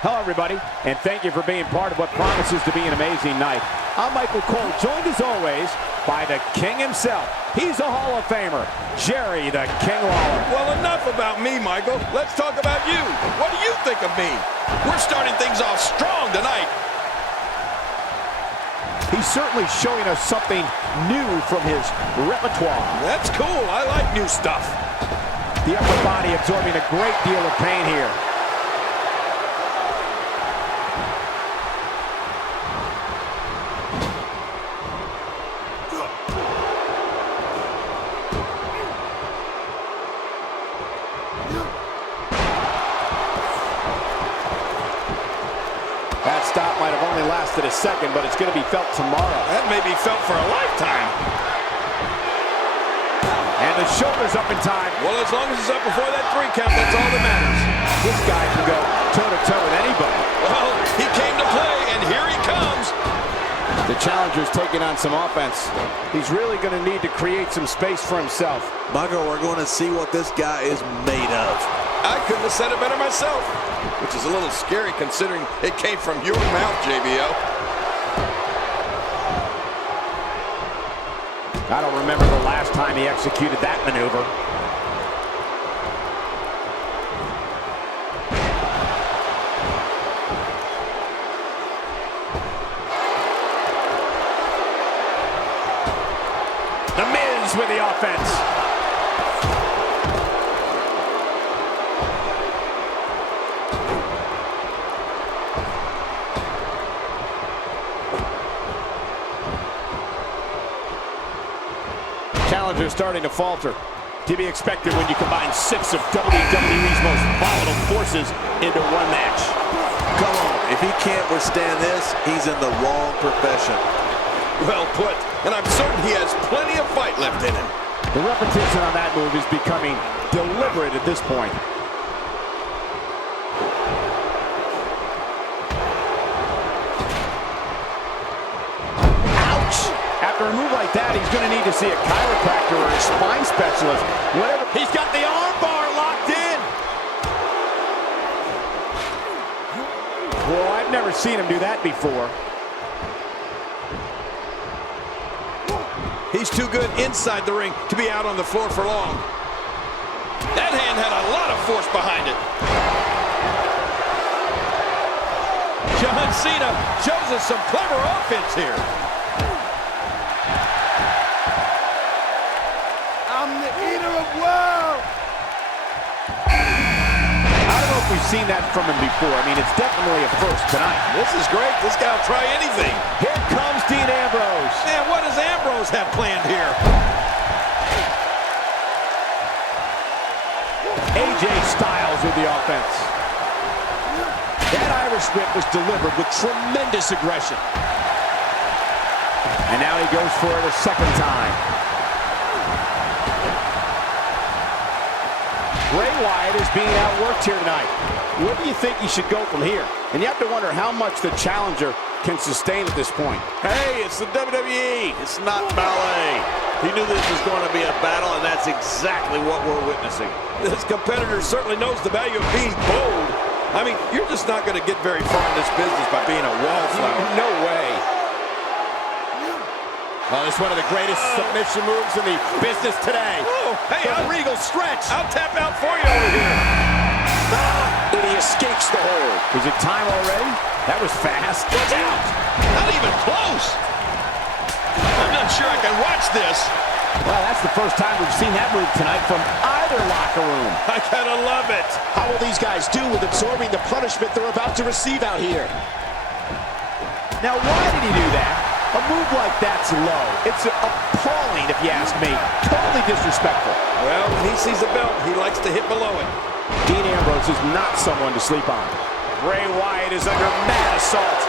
Hello, everybody, and thank you for being part of what promises to be an amazing night. I'm Michael Cole, joined as always by the King himself. He's a Hall of Famer, Jerry the King Lawler. Well, enough about me, Michael. Let's talk about you. What do you think of me? We're starting things off strong tonight. He's certainly showing us something new from his repertoire. That's cool. I like new stuff. The upper body absorbing a great deal of pain here. That stop might have only lasted a second, but it's going to be felt tomorrow. That may be felt for a lifetime. And the shoulder's up in time. Well, as long as it's up before that 3 count, that's all that matters. This guy can go toe-to-toe with anybody. Well, he came to play, and here he comes. The challenger's taking on some offense. He's really going to need to create some space for himself. Michael, we're going to see what this guy is made of. I couldn't have said it better myself, which is a little scary considering it came from your mouth, JBL. I don't remember the last time he executed that maneuver. The Miz with the offense. Challenger starting to falter. To be expected when you combine 6 of WWE's most volatile forces into one match. Come on, if he can't withstand this, he's in the wrong profession. Well put, and I'm certain he has plenty of fight left in him. The repetition on that move is becoming deliberate at this point. After a move like that, he's going to need to see a chiropractor or a spine specialist. Whatever. He's got the arm bar locked in. Well, I've never seen him do that before. He's too good inside the ring to be out on the floor for long. That hand had a lot of force behind it. John Cena shows us some clever offense here. I'm the eater of world. I don't know if we've seen that from him before. I mean, it's definitely a first tonight. This is great. This guy will try anything. Here comes Dean Ambrose. Man, what does Ambrose have planned here? AJ Styles with the offense. That Irish whip was delivered with tremendous aggression. And now he goes for it a second time. Bray Wyatt is being outworked here tonight. Where do you think he should go from here? And you have to wonder how much the challenger can sustain at this point. Hey, it's the WWE. It's not ballet. He knew this was going to be a battle, and that's exactly what we're witnessing. This competitor certainly knows the value of being bold. I mean, you're just not going to get very far in this business by being a wallflower. No way. Oh, it's one of the greatest submission moves in the business today. Oh, hey, The regal stretch. I'll tap out for you over here. And he escapes the hold. Is it time already? That was fast. Watch out! Not even close. I'm not sure I can watch this. Well, that's the first time we've seen that move tonight from either locker room. I gotta love it. How will these guys do with absorbing the punishment they're about to receive out here? Now, why did he do that? A move like that's low. It's appalling, if you ask me. Totally disrespectful. Well, when he sees the belt, he likes to hit below it. Dean Ambrose is not someone to sleep on. Bray Wyatt is under mad assault.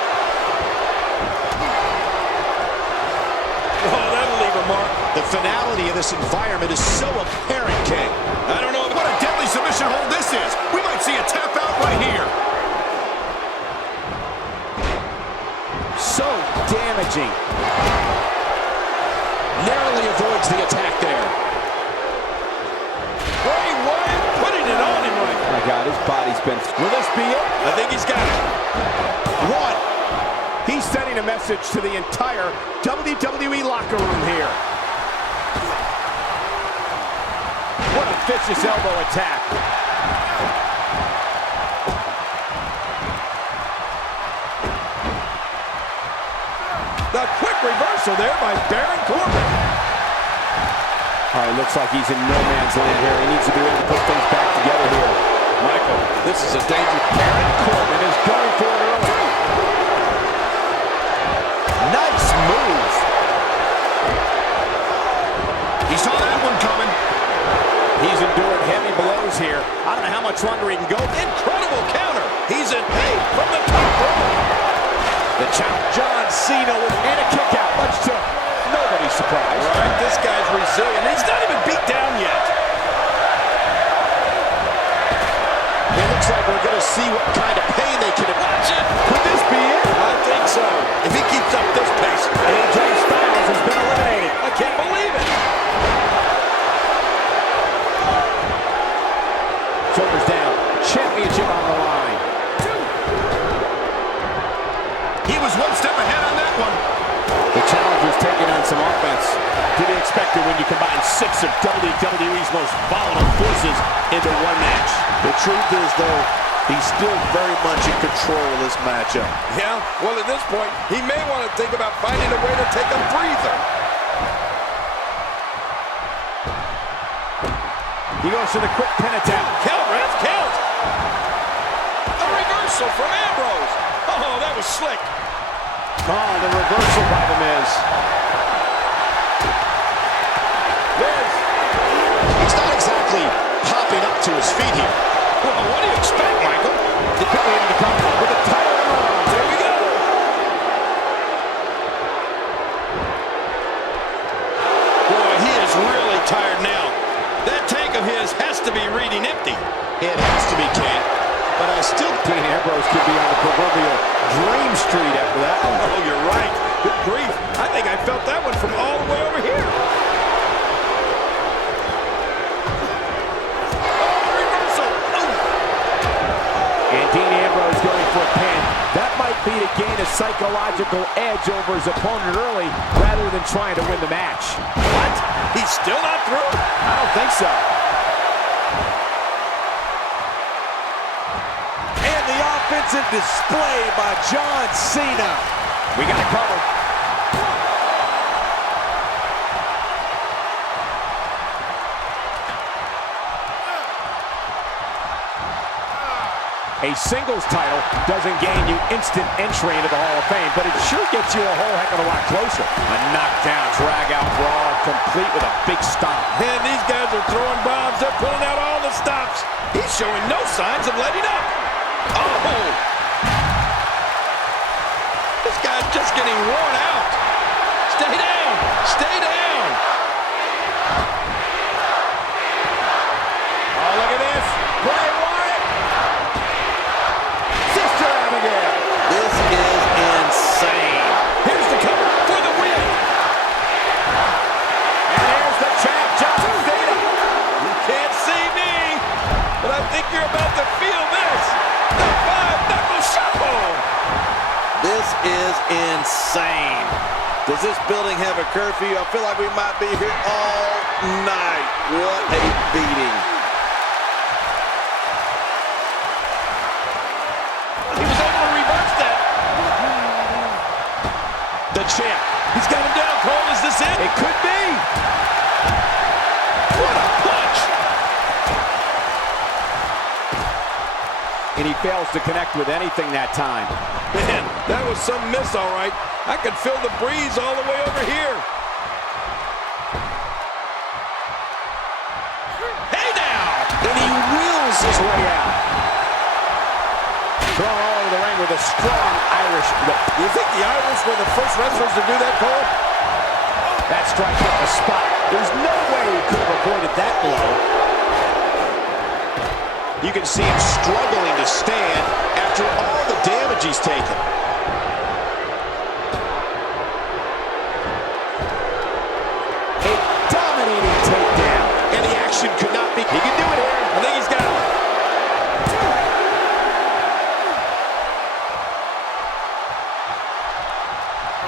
Oh, that'll leave a mark. The finality of this environment is so apparent, King. I don't know what a deadly submission hold this is. We might see a tap out right here. So damaging. Narrowly avoids the attack there. Bray Wyatt putting it on him right. My God, his body's been... Will this be it? I think he's got it. One. He's sending a message to the entire WWE locker room here. What a vicious elbow attack. The quick reversal there by Baron Corbin. All right, looks like he's in no man's land here. He needs to be able to put things back together here. Michael, this is a danger. Baron Corbin is going for it early. Nice move. He saw that one coming. He's endured heavy blows here. I don't know how much longer he can go. Incredible counter. He's in pain from the top rope. The challenge, John Cena and a kick out, much to nobody's surprise. Right, this guy's resilient. He's not even beat down yet. It looks like we're going to see what kind of pain they can Watch it. Could this be it? I think so. If he keeps up this pace. AJ Styles has been eliminated. I can't believe it. Shoulders down. Championship on the line. He was one step ahead on that one. The challenger's taking on some offense. To be expected when you combine 6 of WWE's most volatile forces into one match. The truth is, though, he's still very much in control of this matchup. Yeah, well, at this point, he may want to think about finding a way to take a breather. He goes for the quick pin attack. Count, ref, count. A reversal from Ambrose. Oh, that was slick. Oh, the reversal by the Miz. Miz. He's not exactly popping up to his feet here. Well, what do you expect, Michael? He quickly into the cover with a title on the line. There we go. Boy, he is really tired now. That tank of his has to be reading empty. It has to be, King. But I still Dean Ambrose could be on the proverbial dream street after that one. Oh, you're right. Good grief. I think I felt that one from all the way over here. Oh, reversal. Oh. And Dean Ambrose going for a pin. That might be to gain a psychological edge over his opponent early rather than trying to win the match. What? He's still not through? I don't think so. And the offensive display by John Cena. We got it covered. A singles title doesn't gain you instant entry into the Hall of Fame, but it sure gets you a whole heck of a lot closer. A knockdown, drag-out brawl, complete with a big stomp. Man, these guys are throwing bombs. They're pulling out all the stops. He's showing no signs of letting up. Oh! This guy's just getting worn out. Stay down. Stay down. Oh, look at this. Bray Wyatt. Sister Abigail. This is insane. Here's the cover for the win. And there's the champ, John Cena. You can't see me, but I think you're about to feel this. The five-knuckle shuffle. This is insane. Does this building have a curfew? I feel like we might be here all night. What a beating. He was able to reverse that. The champ. He's got him down, Cole. Is this it? It could be. What a punch. And he fails to connect with anything that time. Man, that was some miss, all right. I could feel the breeze all the way over here. Hey now! And he wheels his way out. Thrown all over the ring with a strong Irish whip. You think the Irish were the first wrestlers to do that, Cole? That strike hit the spot. There's no way he could have avoided that blow. You can see him struggling to stand after all the damage he's taken. A dominating takedown. And the action could not be... He can do it here. I think he's got it.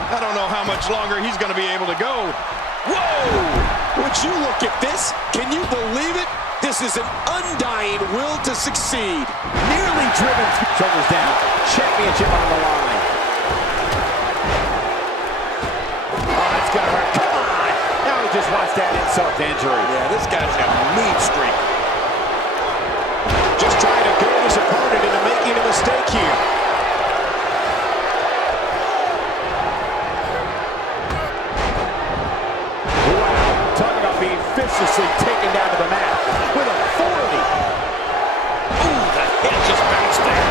I don't know how much longer he's going to be able to go. Whoa! Would you look at this? Can you believe it? This is an undying will to succeed. Nearly driven. Shoulders down. Championship on the line. Oh, that's gonna hurt. Come on! Now he just wants that insult to injury. Yeah, this guy's got a mean streak. Just trying to goad his opponent into making a mistake here. Wow, talking about being viciously taken down to the mat with authority. Ooh, the head just bounced there.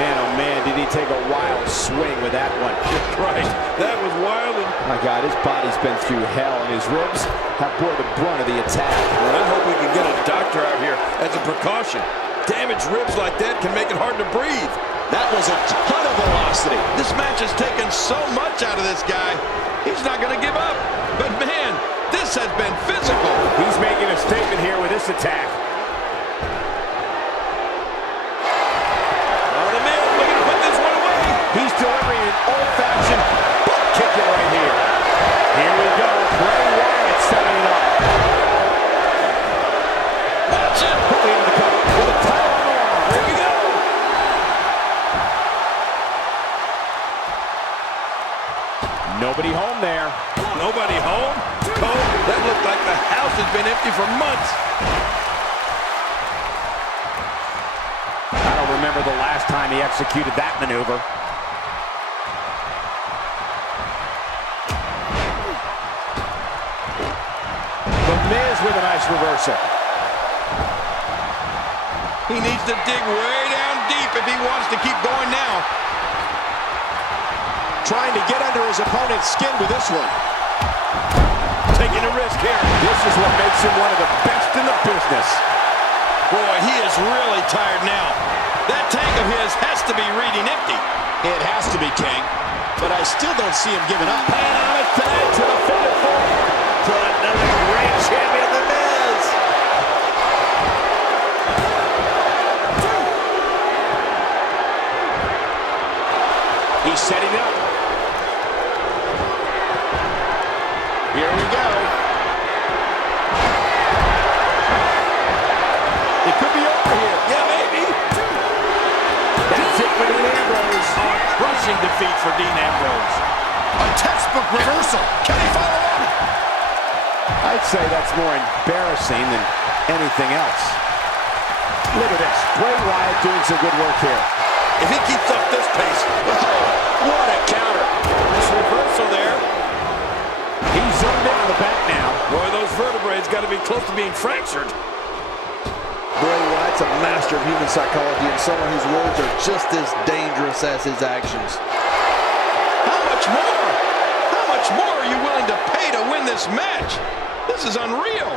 Man, oh man, did he take a wild swing with that one. Right, that was wild. And My God, his body's been through hell, and his ribs have bore the brunt of the attack. I hope we can get a doctor out here as a precaution. Damaged ribs like that can make it hard to breathe. That was a ton of velocity. This match has taken so much out of this guy. He's not going to give up. But man, this has been physical. He's making a statement here with this attack. Oh, the man looking to put this one away. He's delivering an old-fashioned butt kicking right here. Here we go. Bray Wyatt setting it up. Watch it. Quickly into the cover with a title on the line. Here we go. Nobody home there. Nobody home? Cole, that looked like the house has been empty for months. I don't remember the last time he executed that maneuver. The Miz with a nice reversal. He needs to dig way down deep if he wants to keep going now. Trying to get under his opponent's skin with this one. Taking a risk here. This is what makes him one of the best in the business. Boy, he is really tired now. That tank of his has to be reading empty. It has to be, King. But I still don't see him giving up. And on it tonight to the figure four. To another great champion, The Miz. He's setting it up. Here we go. It could be over here. Yeah, maybe. That's it for Dean Ambrose. A crushing defeat for Dean Ambrose. A textbook reversal. Can he follow up? I'd say that's more embarrassing than anything else. Look at this. Bray Wyatt doing some good work here. If he keeps up this pace. Oh, what a counter. This reversal there. He's zoomed in on the back now. Boy, those vertebrae got to be close to being fractured. Bray Wyatt's a master of human psychology and someone whose words are just as dangerous as his actions. How much more? How much more are you willing to pay to win this match? This is unreal.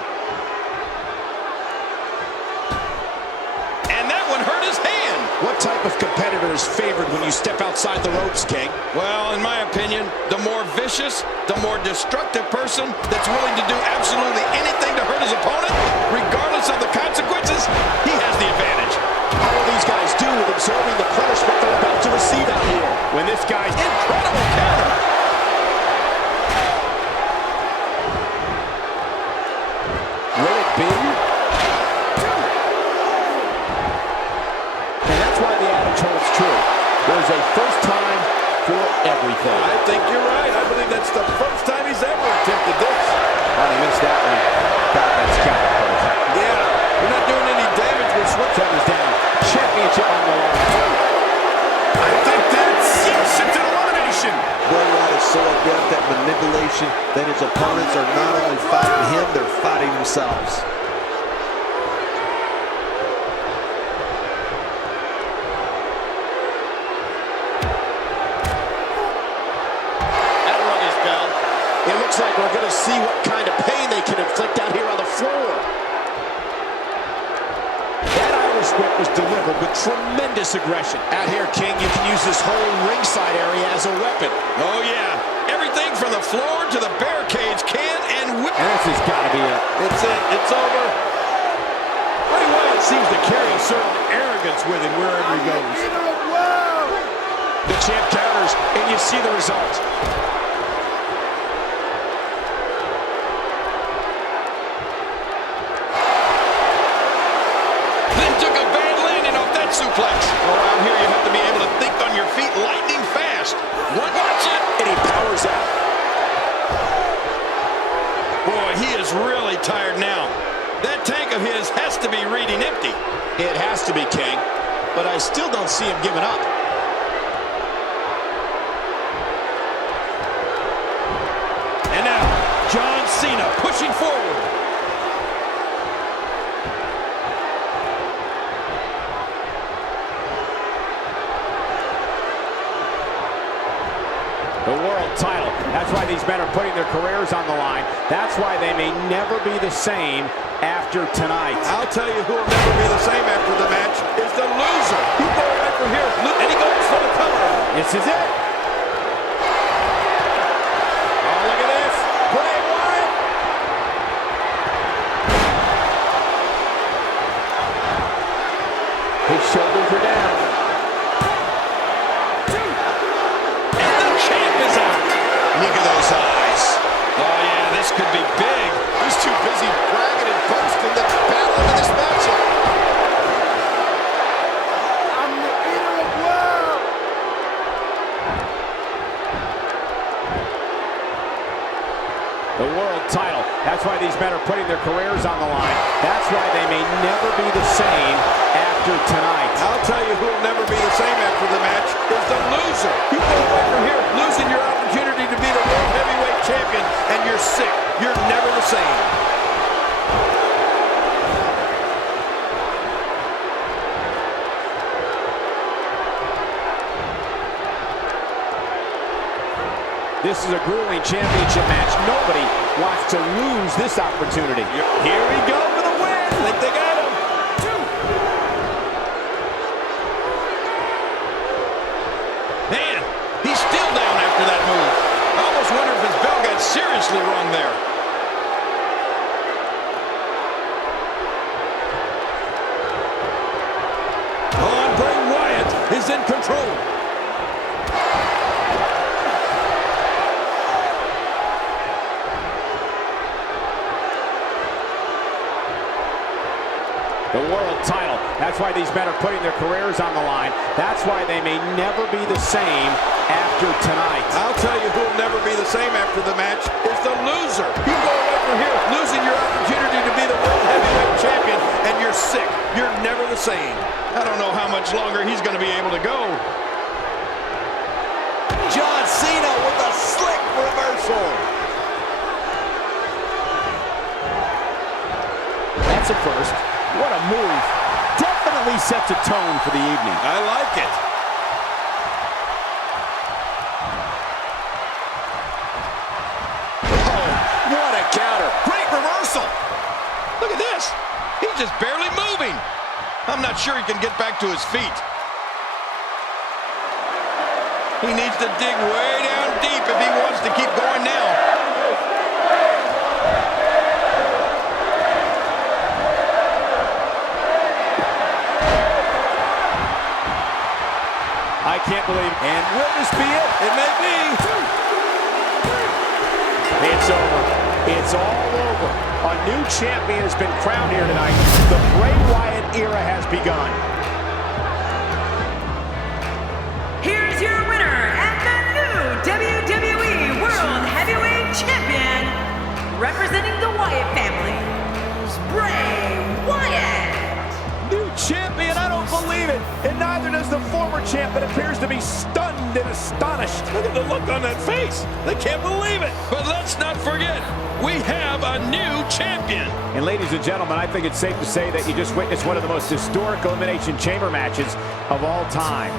And that one hurt his hand. What type of competitor is favored when you step outside the ropes, King? Well, in my opinion, the more vicious, the more destructive person that's willing to do absolutely anything to hurt his opponent, regardless of the consequences, he has the advantage. How will these guys do with absorbing the punishment they're about to receive out here? When this guy's Incredible counter. will it be? And that's why the adage holds true. There's a first time for everything. I think you're right. I believe that's the first time he's ever attempted this. Oh, he missed that one. God, that's got to hurt. Yeah, you're not doing any damage with switch. Shoulders down. Championship on the line. I think that's yes, it's an elimination. Bray Wyatt is so adept at manipulation that his opponents are not only fighting him, they're fighting themselves. That rung his bell. It looks like we're going to see what kind of pain they can inflict out here on the floor. That Irish whip was delivered with tremendous aggression. Out here, King, you can use this whole ringside area as a weapon. Oh, yeah. Everything from the floor to the barricades can and will. And this has got to be it. It's it. It's over. Bray Wyatt seems to carry a certain arrogance with him wherever he goes. The champ counters, and you see the result. Then took a bad landing off that suplex. Oh, out here you have to be able to think on your feet lightning fast. Watch it. And he powers out. Boy, he is really tired now. That tank of his has to be reading empty. It has to be, King, but I still don't see him giving up. And now, John Cena pushing forward. The world title. That's why these men are putting their careers on the line. That's why they may never be the same after tonight. I'll tell you who will never be the same after the match is the loser. He goes right from here, and he goes for the cover. This is it. Oh, look at this. Bray Wyatt. His shoulders are down. And the champ is out. Look at those eyes. Oh, yeah, this could be big. He's too busy bragging and boasting than battling in this matchup. I'm the eater of world. The world title. That's why these men are putting their careers on the line. That's why they may never be the same after tonight. I'll tell you who will never be the same after the match is the loser. You go away from here losing your opportunity to be the World Heavyweight Champion, and you're sick. You're never the same. This is a grueling championship match. Nobody wants to lose this opportunity. Here we go for the win. I think they got him. Man, he's still down after that move. I almost wonder if his bell got seriously wrong there. Oh, and Bray Wyatt is in control. The world title. That's why these men are putting their careers on the line. That's why they may never be the same after tonight. I'll tell you who will never be the same after the match is the loser. You go away from here losing your opportunity to be the World Heavyweight Champion, and you're sick. You're never the same. I don't know how much longer he's going to be able to go. John Cena with a slick reversal. That's a first. What a move. Definitely sets a tone for the evening. I like it. Oh, what a counter. Great reversal. Look at this. He's just barely moving. I'm not sure he can get back to his feet. He needs to dig way down deep if he wants to keep going now. I can't believe. And will this be it? It may be. It's over. It's all over. A new champion has been crowned here tonight. The Bray Wyatt era has begun. Here's your winner and the new WWE World Heavyweight Champion, representing the Wyatt family, Bray Wyatt. New champion, I don't believe it. And neither does the former champ that appears to be stunned and astonished. Look at the look on that face. They can't believe it. But let's not forget, we have a new champion. And ladies and gentlemen, I think it's safe to say that you just witnessed one of the most historic Elimination Chamber matches of all time.